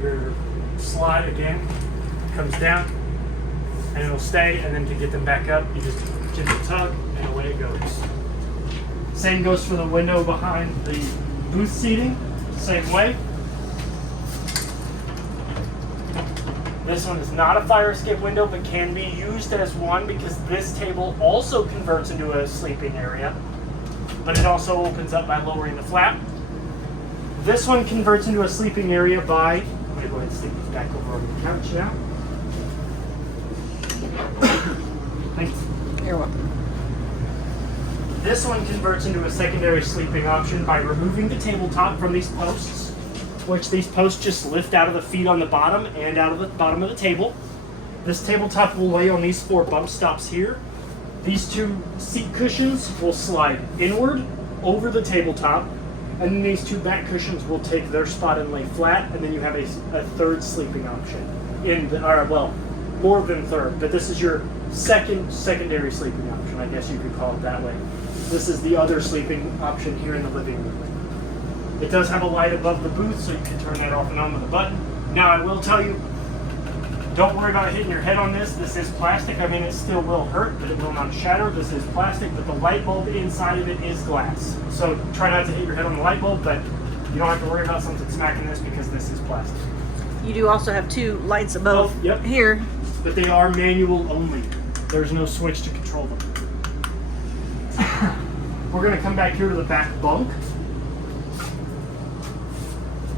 Your slide again comes down and it'll stay, and then to get them back up you just gentle tug and away it goes. Same goes for the window behind the booth seating, same way. This one is not a fire escape window but can be used as one because this table also converts into a sleeping area, but it also opens up by lowering the flap. This one converts into a sleeping area by, I'm going to go ahead and stick this back over on the couch now. Thanks. You're welcome. This one converts into a secondary sleeping option by removing the tabletop from these posts, which these posts just lift out of the feet on the bottom and out of the bottom of the table. This tabletop will lay on these 4 bump stops here. These 2 seat cushions will slide inward over the tabletop. And then these 2 back cushions will take their spot and lay flat, and then you have a third sleeping option. More than third, but this is your secondary sleeping option, I guess you could call it that way. This is the other sleeping option here in the living room. It does have a light above the booth, so you can turn that off and on with a button. Now I will tell you, don't worry about hitting your head on this. This is plastic. I mean, it still will hurt, but it will not shatter. This is plastic, but the light bulb inside of it is glass. So try not to hit your head on the light bulb, but you don't have to worry about something smacking this because this is plastic. You do also have 2 lights above here. But they are manual only. There's no switch to control them. We're going to come back here to the back bunk.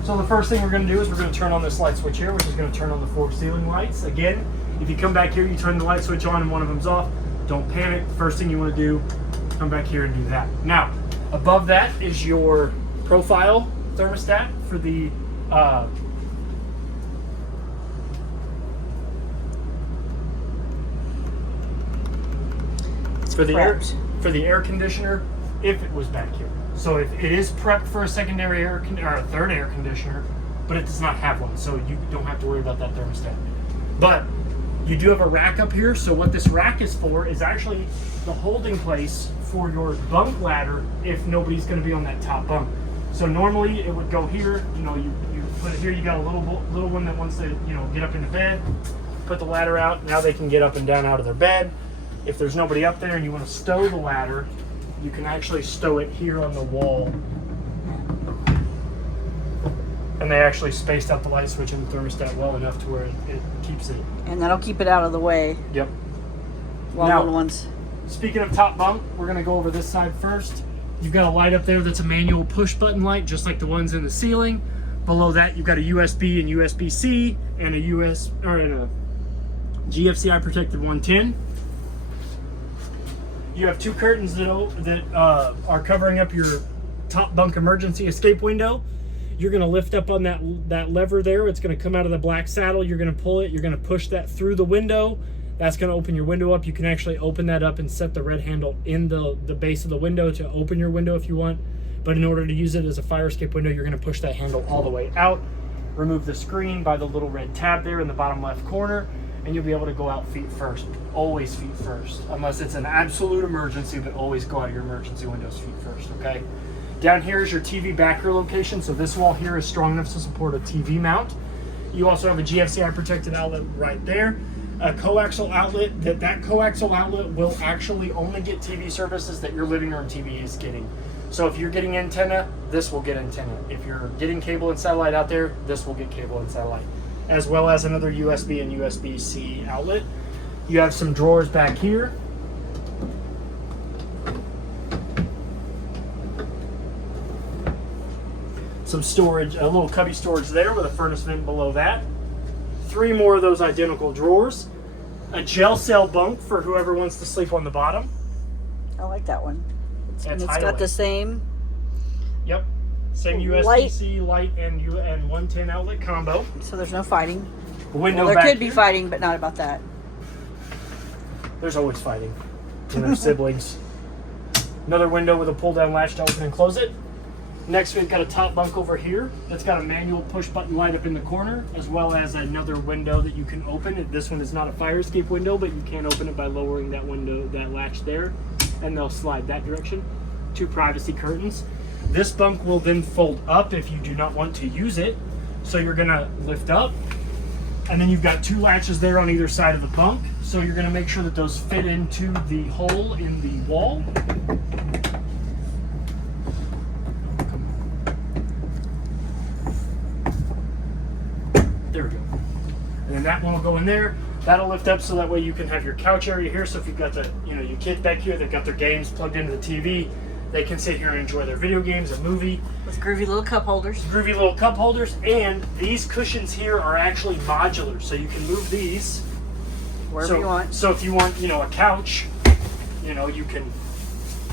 So the first thing we're going to do is we're going to turn on this light switch here, which is going to turn on the 4 ceiling lights. Again, if you come back here, you turn the light switch on and one of them's off, don't panic. First thing you want to do, come back here and do that. Now, above that is your profile thermostat for the for the air conditioner if it was back here. So if it is prepped for a secondary or a third air conditioner, but it does not have one, so you don't have to worry about that thermostat. But you do have a rack up here, so what this rack is for is actually the holding place for your bunk ladder if nobody's going to be on that top bunk. So normally it would go here, you put it here. You got a little one that wants to, you know, get up into bed. Put the ladder out. Now they can get up and down out of their bed. If there's nobody up there and you want to stow the ladder, you can actually stow it here on the wall. And they actually spaced out the light switch and the thermostat well enough to where it keeps it. And that'll keep it out of the way. Yep. While Now, little ones. Speaking of top bunk, we're going to go over this side first. You've got a light up there that's a manual push button light, just like the ones in the ceiling. Below that, you've got a USB and USB-C and a GFCI protected 110. You have two curtains that are covering up your top bunk emergency escape window. You're going to lift up on that lever there. It's going to come out of the black saddle. You're going to pull it. You're going to push that through the window. That's going to open your window up. You can actually open that up and set the red handle in the base of the window to open your window if you want. But in order to use it as a fire escape window, you're going to push that handle all the way out. Remove the screen by the little red tab there in the bottom left corner, and you'll be able to go out feet first. Always feet first. Unless it's an absolute emergency, but always go out your emergency windows feet first, okay? Down here is your TV backer location. So this wall here is strong enough to support a TV mount. You also have a GFCI protected outlet right there. A coaxial outlet. That coaxial outlet will actually only get TV services that your living room TV is getting. So if you're getting antenna, this will get antenna. If you're getting cable and satellite out there, this will get cable and satellite. As well as another USB and USB-C outlet. You have some drawers back here. Some storage, a little cubby storage there with a furnace vent below that. 3 more of those identical drawers. A gel cell bunk for whoever wants to sleep on the bottom. I like that one. It's got the same. Yep. Same USB-C light and 110 outlet combo. So there's no fighting. Window Well, there back could be here. fighting, but not about that. There's always fighting when there's siblings. Another window with a pull-down latch to open and close it. Next, we've got a top bunk over here that's got a manual push-button light up in the corner, as well as another window that you can open. This one is not a fire escape window, but you can open it by lowering that window, that latch there, and they'll slide that direction. 2 privacy curtains. This bunk will then fold up if you do not want to use it. So you're gonna lift up, and then you've got 2 latches there on either side of the bunk. So you're gonna make sure that those fit into the hole in the wall. There we go. And then that one will go in there. That'll lift up so that way you can have your couch area here. So if you've got your kids back here, they've got their games plugged into the TV, they can sit here and enjoy their video games, a movie. With groovy little cup holders. Groovy little cup holders. And these cushions here are actually modular. So you can move these Wherever you want. So if you want, a couch, you can,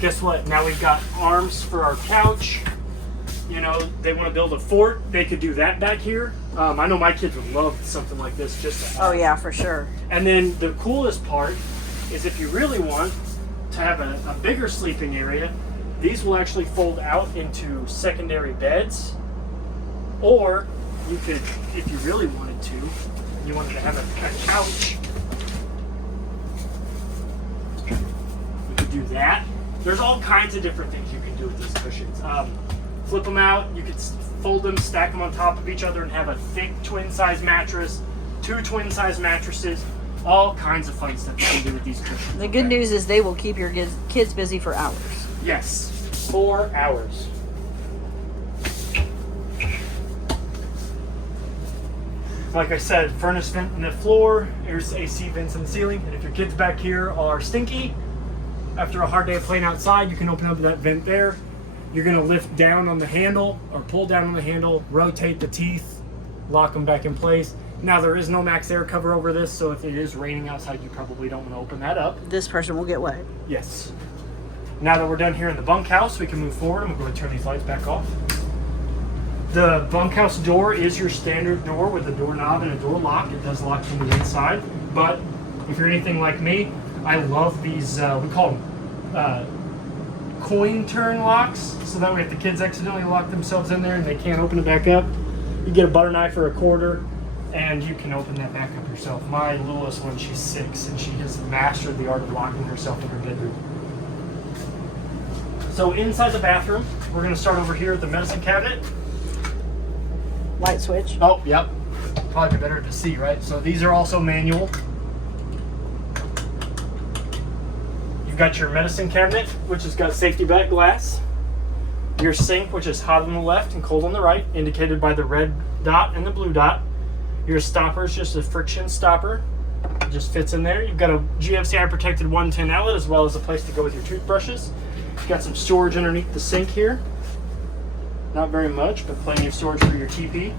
guess what? Now we've got arms for our couch. They want to build a fort, they could do that back here. I know my kids would love something like this just to have. Oh yeah, for sure. And then the coolest part is if you really want to have a bigger sleeping area, these will actually fold out into secondary beds. Or you could, if you really wanted to, you wanted to have a couch, you could do that. There's all kinds of different things you can do with these cushions. Flip them out, you could fold them, stack them on top of each other and have a thick twin size mattress, 2 twin size mattresses, all kinds of fun stuff you can do with these cushions. The good news is they will keep your kids busy for hours. Yes, 4 hours. Like I said, furnace vent in the floor, there's AC vents in the ceiling, and if your kids back here are stinky, after a hard day of playing outside, you can open up that vent there. You're going to lift down on the handle or pull down on the handle, rotate the teeth, lock them back in place. Now there is no max air cover over this, so if it is raining outside, you probably don't want to open that up. This person will get wet. Yes. Now that we're done here in the bunkhouse, we can move forward. I'm going to go ahead and turn these lights back off. The bunkhouse door is your standard door with a doorknob and a door lock. It does lock from the inside, but if you're anything like me, I love these, we call them coin turn locks, so that way if the kids accidentally lock themselves in there and they can't open it back up, you get a butter knife or a quarter and you can open that back up yourself. My littlest one, she's 6 and she has mastered the art of locking herself in her bedroom. So inside the bathroom, we're going to start over here at the medicine cabinet. light switch. Oh, yep. Probably better to see, right? So these are also manual. You've got your medicine cabinet, which has got safety back glass. Your sink, which is hot on the left and cold on the right, indicated by the red dot and the blue dot. Your stopper is just a friction stopper. It just fits in there. You've got a GFCI protected 110 outlet, as well as a place to go with your toothbrushes. You've got some storage underneath the sink here. Not very much, but plenty of storage for your TP.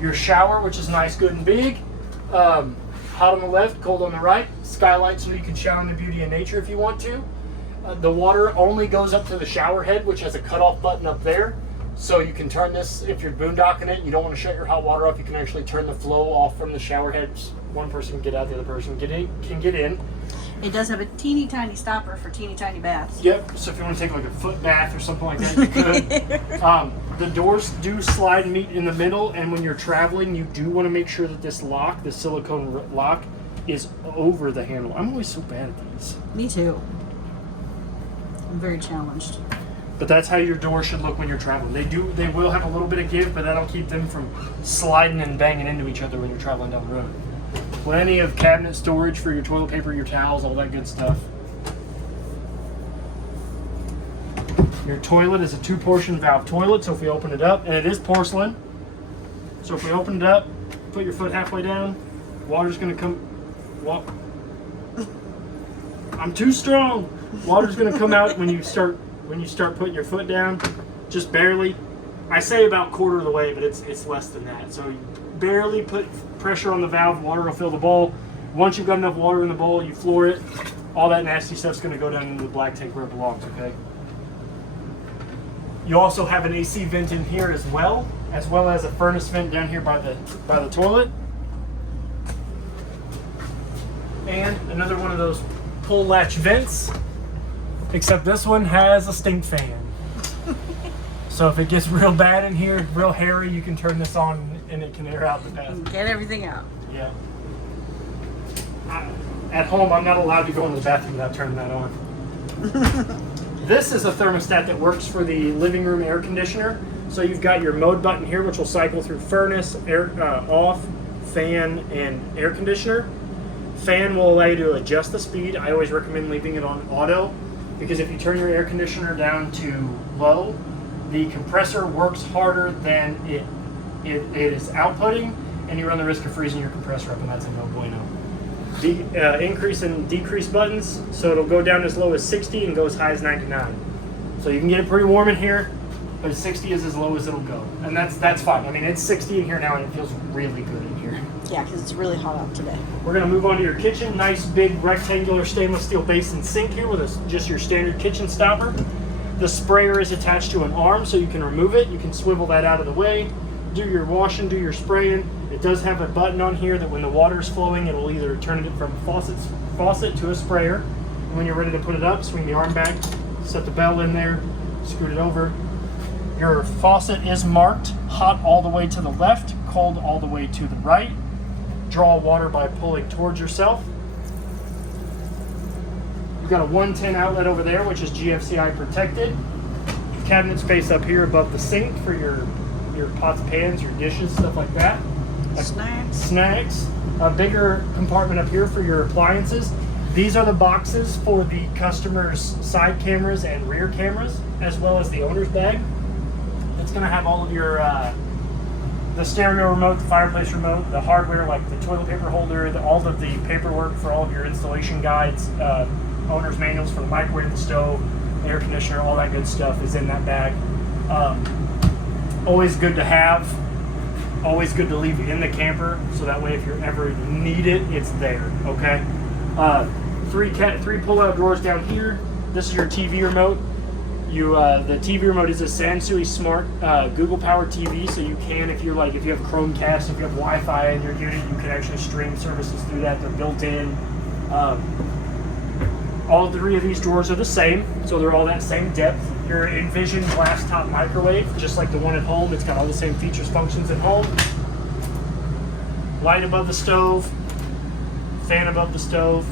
Your shower, which is nice, good, and big. Hot on the left, cold on the right. Skylight so you can shower in the beauty of nature if you want to. The water only goes up to the shower head, which has a cutoff button up there. So you can turn this, if you're boondocking it, you don't want to shut your hot water off, you can actually turn the flow off from the shower head. One person can get out, the other person can get in. It does have a teeny tiny stopper for teeny tiny baths. Yep, so if you want to take like a foot bath or something like that, you could. The doors do slide and meet in the middle, and when you're traveling, you do want to make sure that this lock, the silicone lock, is over the handle. I'm always so bad at these. Me too. I'm very challenged. But that's how your door should look when you're traveling. They will have a little bit of give, but that'll keep them from sliding and banging into each other when you're traveling down the road. Plenty of cabinet storage for your toilet paper, your towels, all that good stuff. Your toilet is a 2-portion valve toilet, so if we open it up, and it is porcelain, so if we open it up, put your foot halfway down, water's gonna come, I'm too strong. Water's gonna come out when you start putting your foot down, just barely. I say about quarter of the way, but it's less than that. So you barely put pressure on the valve, water will fill the bowl. Once you've got enough water in the bowl, you floor it. All that nasty stuff's gonna go down into the black tank where it belongs, okay? You also have an AC vent in here as well as a furnace vent down here by the toilet. And another one of those pull latch vents, except this one has a stink fan. So if it gets real bad in here, real hairy, you can turn this on and it can air out the bathroom. Get everything out. Yeah. At home, I'm not allowed to go into the bathroom without turning that on. This is a thermostat that works for the living room air conditioner. So you've got your mode button here, which will cycle through furnace, air off, fan, and air conditioner. Fan will allow you to adjust the speed. I always recommend leaving it on auto, because if you turn your air conditioner down to low, the compressor works harder than it is outputting, and you run the risk of freezing your compressor up, and that's a no bueno. The increase and decrease buttons, so it'll go down as low as 60 and go as high as 99. So you can get it pretty warm in here, but 60 is as low as it'll go, and that's fine. I mean, it's 60 in here now, and it feels really good in here. Yeah, because it's really hot out today. We're gonna move on to your kitchen. Nice big rectangular stainless steel basin sink here with just your standard kitchen stopper. The sprayer is attached to an arm, so you can remove it. You can swivel that out of the way, do your washing, do your spraying. It does have a button on here that when the water is flowing, it will either turn it from faucet to a sprayer. And when you're ready to put it up, swing the arm back, set the bell in there, scoot it over. Your faucet is marked hot all the way to the left, cold all the way to the right. Draw water by pulling towards yourself. You've got a 110 outlet over there, which is GFCI protected. Cabinet space up here above the sink for your pots, pans, your dishes, stuff like that. Snacks. A bigger compartment up here for your appliances. These are the boxes for the customer's side cameras and rear cameras, as well as the owner's bag. It's going to have all of your the stereo remote, the fireplace remote, the hardware like the toilet paper holder, all of the paperwork for all of your installation guides, owner's manuals for the microwave, the stove, the air conditioner, all that good stuff is in that bag. Always good to have, always good to leave in the camper, so that way if you ever need it, it's there, okay? Three pull-out drawers down here. This is your TV remote. The TV remote is a Sansui Smart Google powered TV, so you can, if you have Chromecast, if you have Wi-Fi in your unit, you can actually stream services through that. They're built in. All 3 of these drawers are the same, so they're all that same depth. Your Envision glass top microwave, just like the one at home, it's got all the same features, functions at home. Light above the stove, fan above the stove.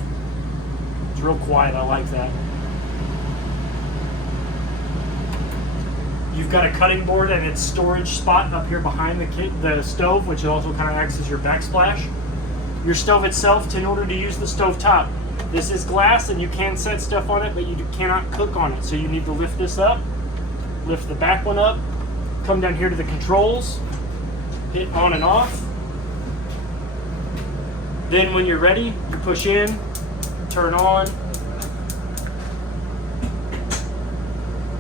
It's real quiet, I like that. You've got a cutting board and its storage spot up here behind the stove, which also kind of acts as your backsplash. Your stove itself, in order to use the stove top, this is glass and you can set stuff on it, but you cannot cook on it. So you need to lift this up, lift the back one up, come down here to the controls, hit on and off. Then when you're ready, you push in, turn on,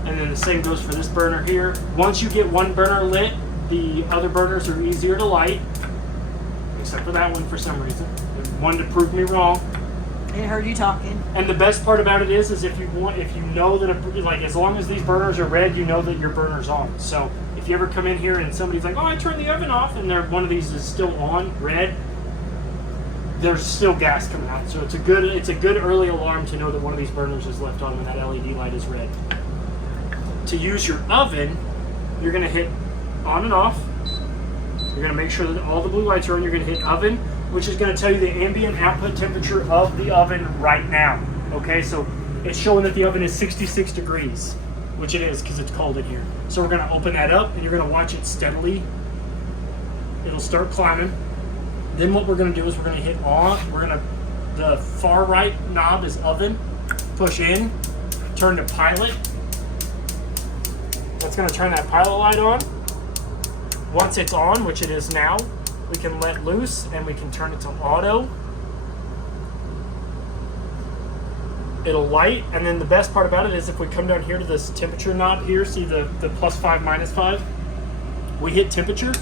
and then the same goes for this burner here. Once you get one burner lit, the other burners are easier to light, except for that one for some reason. One to prove me wrong. It heard you talking. And the best part about it is if you know that like as long as these burners are red, you know that your burner's on. So if you ever come in here and somebody's like, "Oh, I turned the oven off," and one of these is still on, red, there's still gas coming out. So it's a good early alarm to know that one of these burners is left on when that LED light is red. To use your oven, you're going to hit on and off. You're going to make sure that all the blue lights are on. You're going to hit oven, which is going to tell you the ambient output temperature of the oven right now. Okay, so it's showing that the oven is 66 degrees, which it is because it's cold in here. So we're going to open that up and you're going to watch it steadily. It'll start climbing. Then what we're going to do is we're going to hit on. The far right knob is oven. Push in, turn to pilot. That's going to turn that pilot light on. Once it's on, which it is now, we can let loose and we can turn it to auto. It'll light, and then the best part about it is if we come down here to this temperature knob here, see the +5, -5, we hit temperature,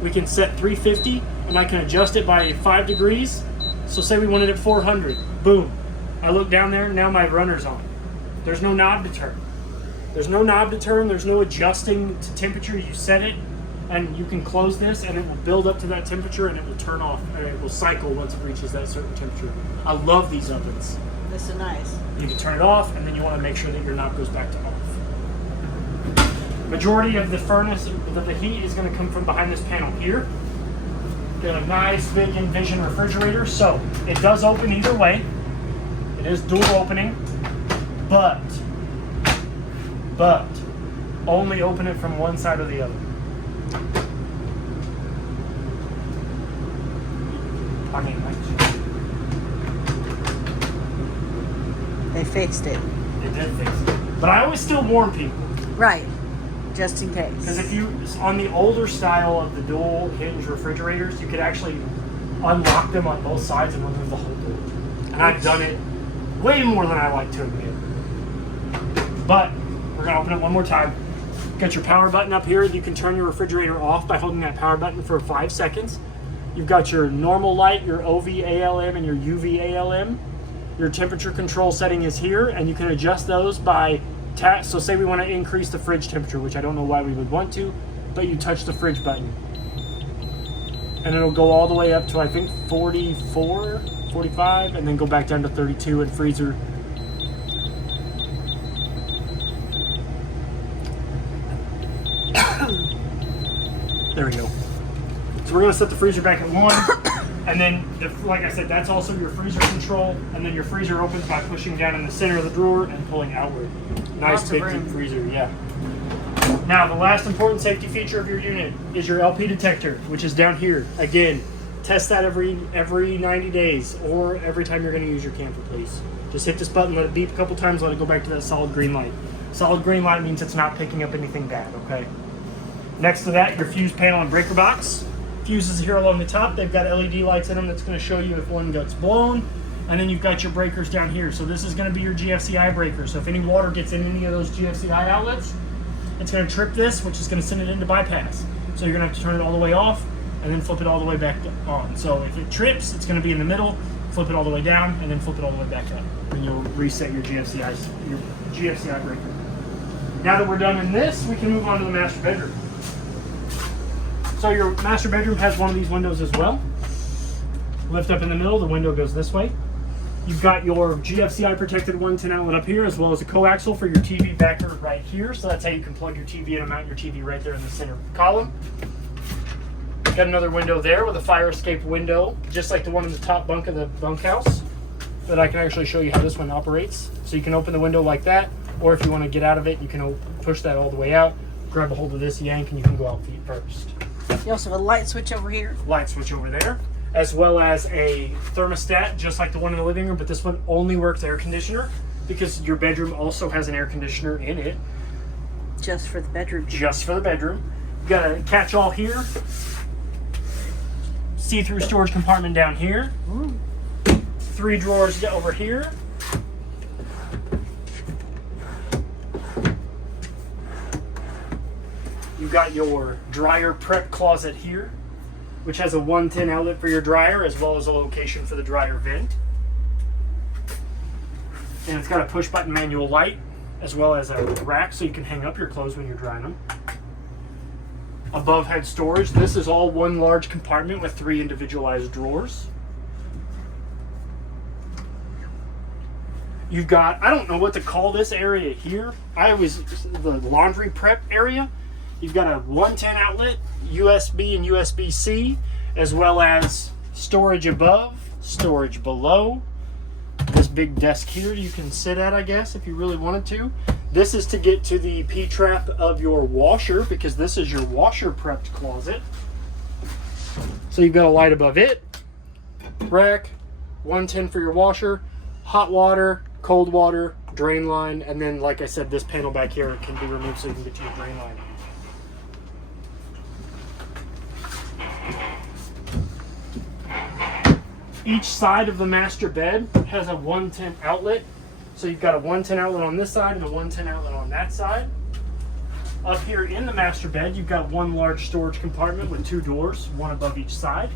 we can set 350 and I can adjust it by 5 degrees. So say we wanted it 400, boom. I look down there, now my runner's on. There's no knob to turn. There's no knob to turn, there's no adjusting to temperature. You set it and you can close this and it will build up to that temperature and it will turn off, and it will cycle once it reaches that certain temperature. I love these ovens. This is nice. You can turn it off and then you want to make sure that your knob goes back to off. Majority of the furnace, the heat is going to come from behind this panel here. Got a nice big Envision refrigerator, so it does open either way. It is dual opening, but only open it from one side or the other. I mean, They fixed it. it did fix it. But I always still warn people. Right. Just in case. Because if you, on the older style of the dual hinge refrigerators, you could actually unlock them on both sides and remove the whole door. And I've done it way more than I like to admit. But we're going to open it one more time. Got your power button up here. You can turn your refrigerator off by holding that power button for 5 seconds. You've got your normal light, your OV-ALM, and your UV-ALM. Your temperature control setting is here, and you can adjust those by tap. So say we want to increase the fridge temperature, which I don't know why we would want to, but you touch the fridge button. And it'll go all the way up to, I think, 44, 45, and then go back down to 32, and freezer. There we go. So we're going to set the freezer back at 1, and then, like I said, that's also your freezer control, and then your freezer opens by pushing down in the center of the drawer and pulling outward. Nice big deep freezer, yeah. Now, the last important safety feature of your unit is your LP detector, which is down here. Again, test that every 90 days, or every time you're going to use your camper, please. Just hit this button, let it beep a couple times, let it go back to that solid green light. Solid green light means it's not picking up anything bad, okay? Next to that, your fuse panel and breaker box. Fuses here along the top. They've got LED lights in them that's going to show you if one gets blown. And then you've got your breakers down here. So this is going to be your GFCI breaker. So if any water gets in any of those GFCI outlets, it's going to trip this, which is going to send it into bypass. So you're going to have to turn it all the way off and then flip it all the way back on. So if it trips, it's going to be in the middle. Flip it all the way down and then flip it all the way back up. And you'll reset your GFCI breaker. Now that we're done in this, we can move on to the master bedroom. So your master bedroom has one of these windows as well. Lift up in the middle, the window goes this way. You've got your GFCI protected 110 outlet up here, as well as a coaxial for your TV backer right here. So that's how you can plug your TV in and mount your TV right there in the center column. Got another window there with a fire escape window, just like the one in the top bunk of the bunkhouse. But I can actually show you how this one operates. So you can open the window like that, Or if you want to get out of it, you can push that all the way out, grab a hold of this yank, and you can go out feet first. You also have a light switch over here. Light switch over there, as well as a thermostat, just like the one in the living room, but this one only works air conditioner because your bedroom also has an air conditioner in it. Just for the bedroom. Just for the bedroom. You got a catch-all here. See-through storage compartment down here. Ooh. 3 drawers over here. You've got your dryer prep closet here, which has a 110 outlet for your dryer, as well as a location for the dryer vent. And it's got a push-button manual light, as well as a rack so you can hang up your clothes when you're drying them. Above head storage. This is all one large compartment with 3 individualized drawers. You've got, I don't know what to call this area here. The laundry prep area. You've got a 110 outlet, USB and USB-C, as well as storage above, storage below. This big desk here you can sit at, I guess, if you really wanted to. This is to get to the P-trap of your washer, because this is your washer prepped closet. So you've got a light above it, rack, 110 for your washer, hot water, cold water, drain line, and then, like I said, this panel back here can be removed so you can get to your drain line. Each side of the master bed has a 110 outlet. So you've got a 110 outlet on this side and a 110 outlet on that side. Up here in the master bed, you've got one large storage compartment with 2 doors, one above each side.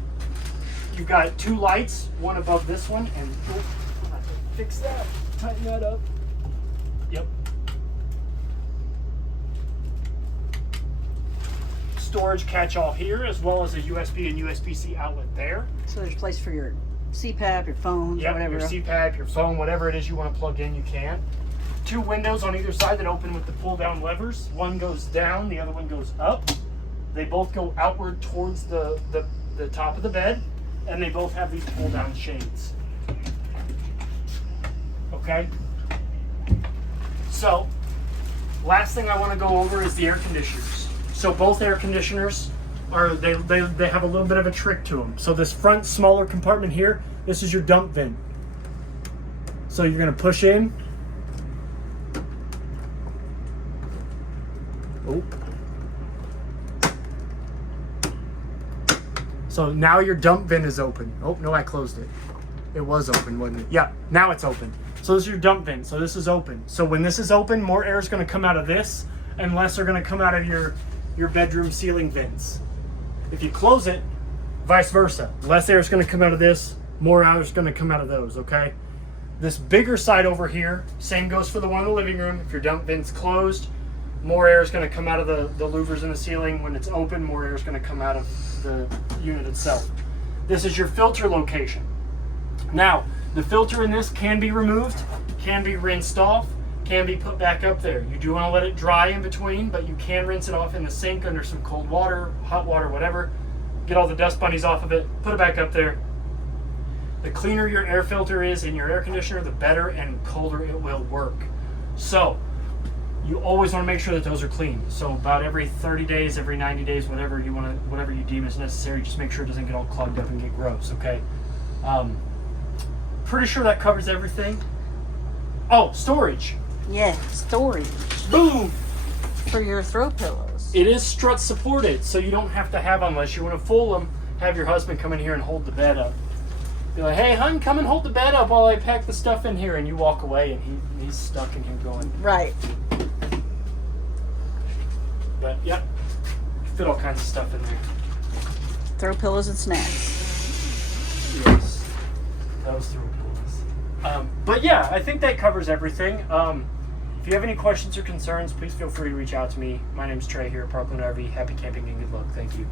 You've got 2 lights, one above this one, and I have to fix that, tighten that up. Yep. Storage catch-all here, as well as a USB and USB-C outlet there. So there's a place for your CPAP, your phone, Yep, whatever. your CPAP, your phone, whatever it is you want to plug in, you can. 2 windows on either side that open with the pull-down levers. One goes down, the other one goes up. They both go outward towards the top of the bed, and they both have these pull-down shades. Okay? So, last thing I want to go over is the air conditioners. So both air conditioners they have a little bit of a trick to them. So this front smaller compartment here, this is your dump vent. So you're going to push in. Oh. So now your dump vent is open. Oh, no, I closed it. It was open, wasn't it? Yeah, now it's open. So this is your dump vent. So this is open. So when this is open, more air is going to come out of this, and less are going to come out of your bedroom ceiling vents. If you close it, vice versa. Less air is going to come out of this, more air is going to come out of those, okay? This bigger side over here, same goes for the one in the living room. If your dump vent's closed, more air is going to come out of the louvers in the ceiling. When it's open, more air is going to come out of the unit itself. This is your filter location. Now, the filter in this can be removed, can be rinsed off, can be put back up there. You do want to let it dry in between, but you can rinse it off in the sink under some cold water, hot water, whatever. Get all the dust bunnies off of it, put it back up there. The cleaner your air filter is in your air conditioner, the better and colder it will work. So, you always want to make sure that those are clean. So about every 30 days, every 90 days, whatever you deem is necessary, just make sure it doesn't get all clogged up and get gross, okay? Pretty sure that covers everything. Oh, storage. Yeah, storage. Boom! For your throw pillows. It is strut supported, so you don't have to have, unless you want to fool them, have your husband come in here and hold the bed up. Be like, hey, hun, come and hold the bed up while I pack the stuff in here, and you walk away, and he's stuck in here going. Right. But, yep, fit all kinds of stuff in there. Throw pillows and snacks. Yes, that was throw pillows. But yeah, I think that covers everything. If you have any questions or concerns, please feel free to reach out to me. My name's Trey here at Parkland RV. Happy camping and good luck. Thank you.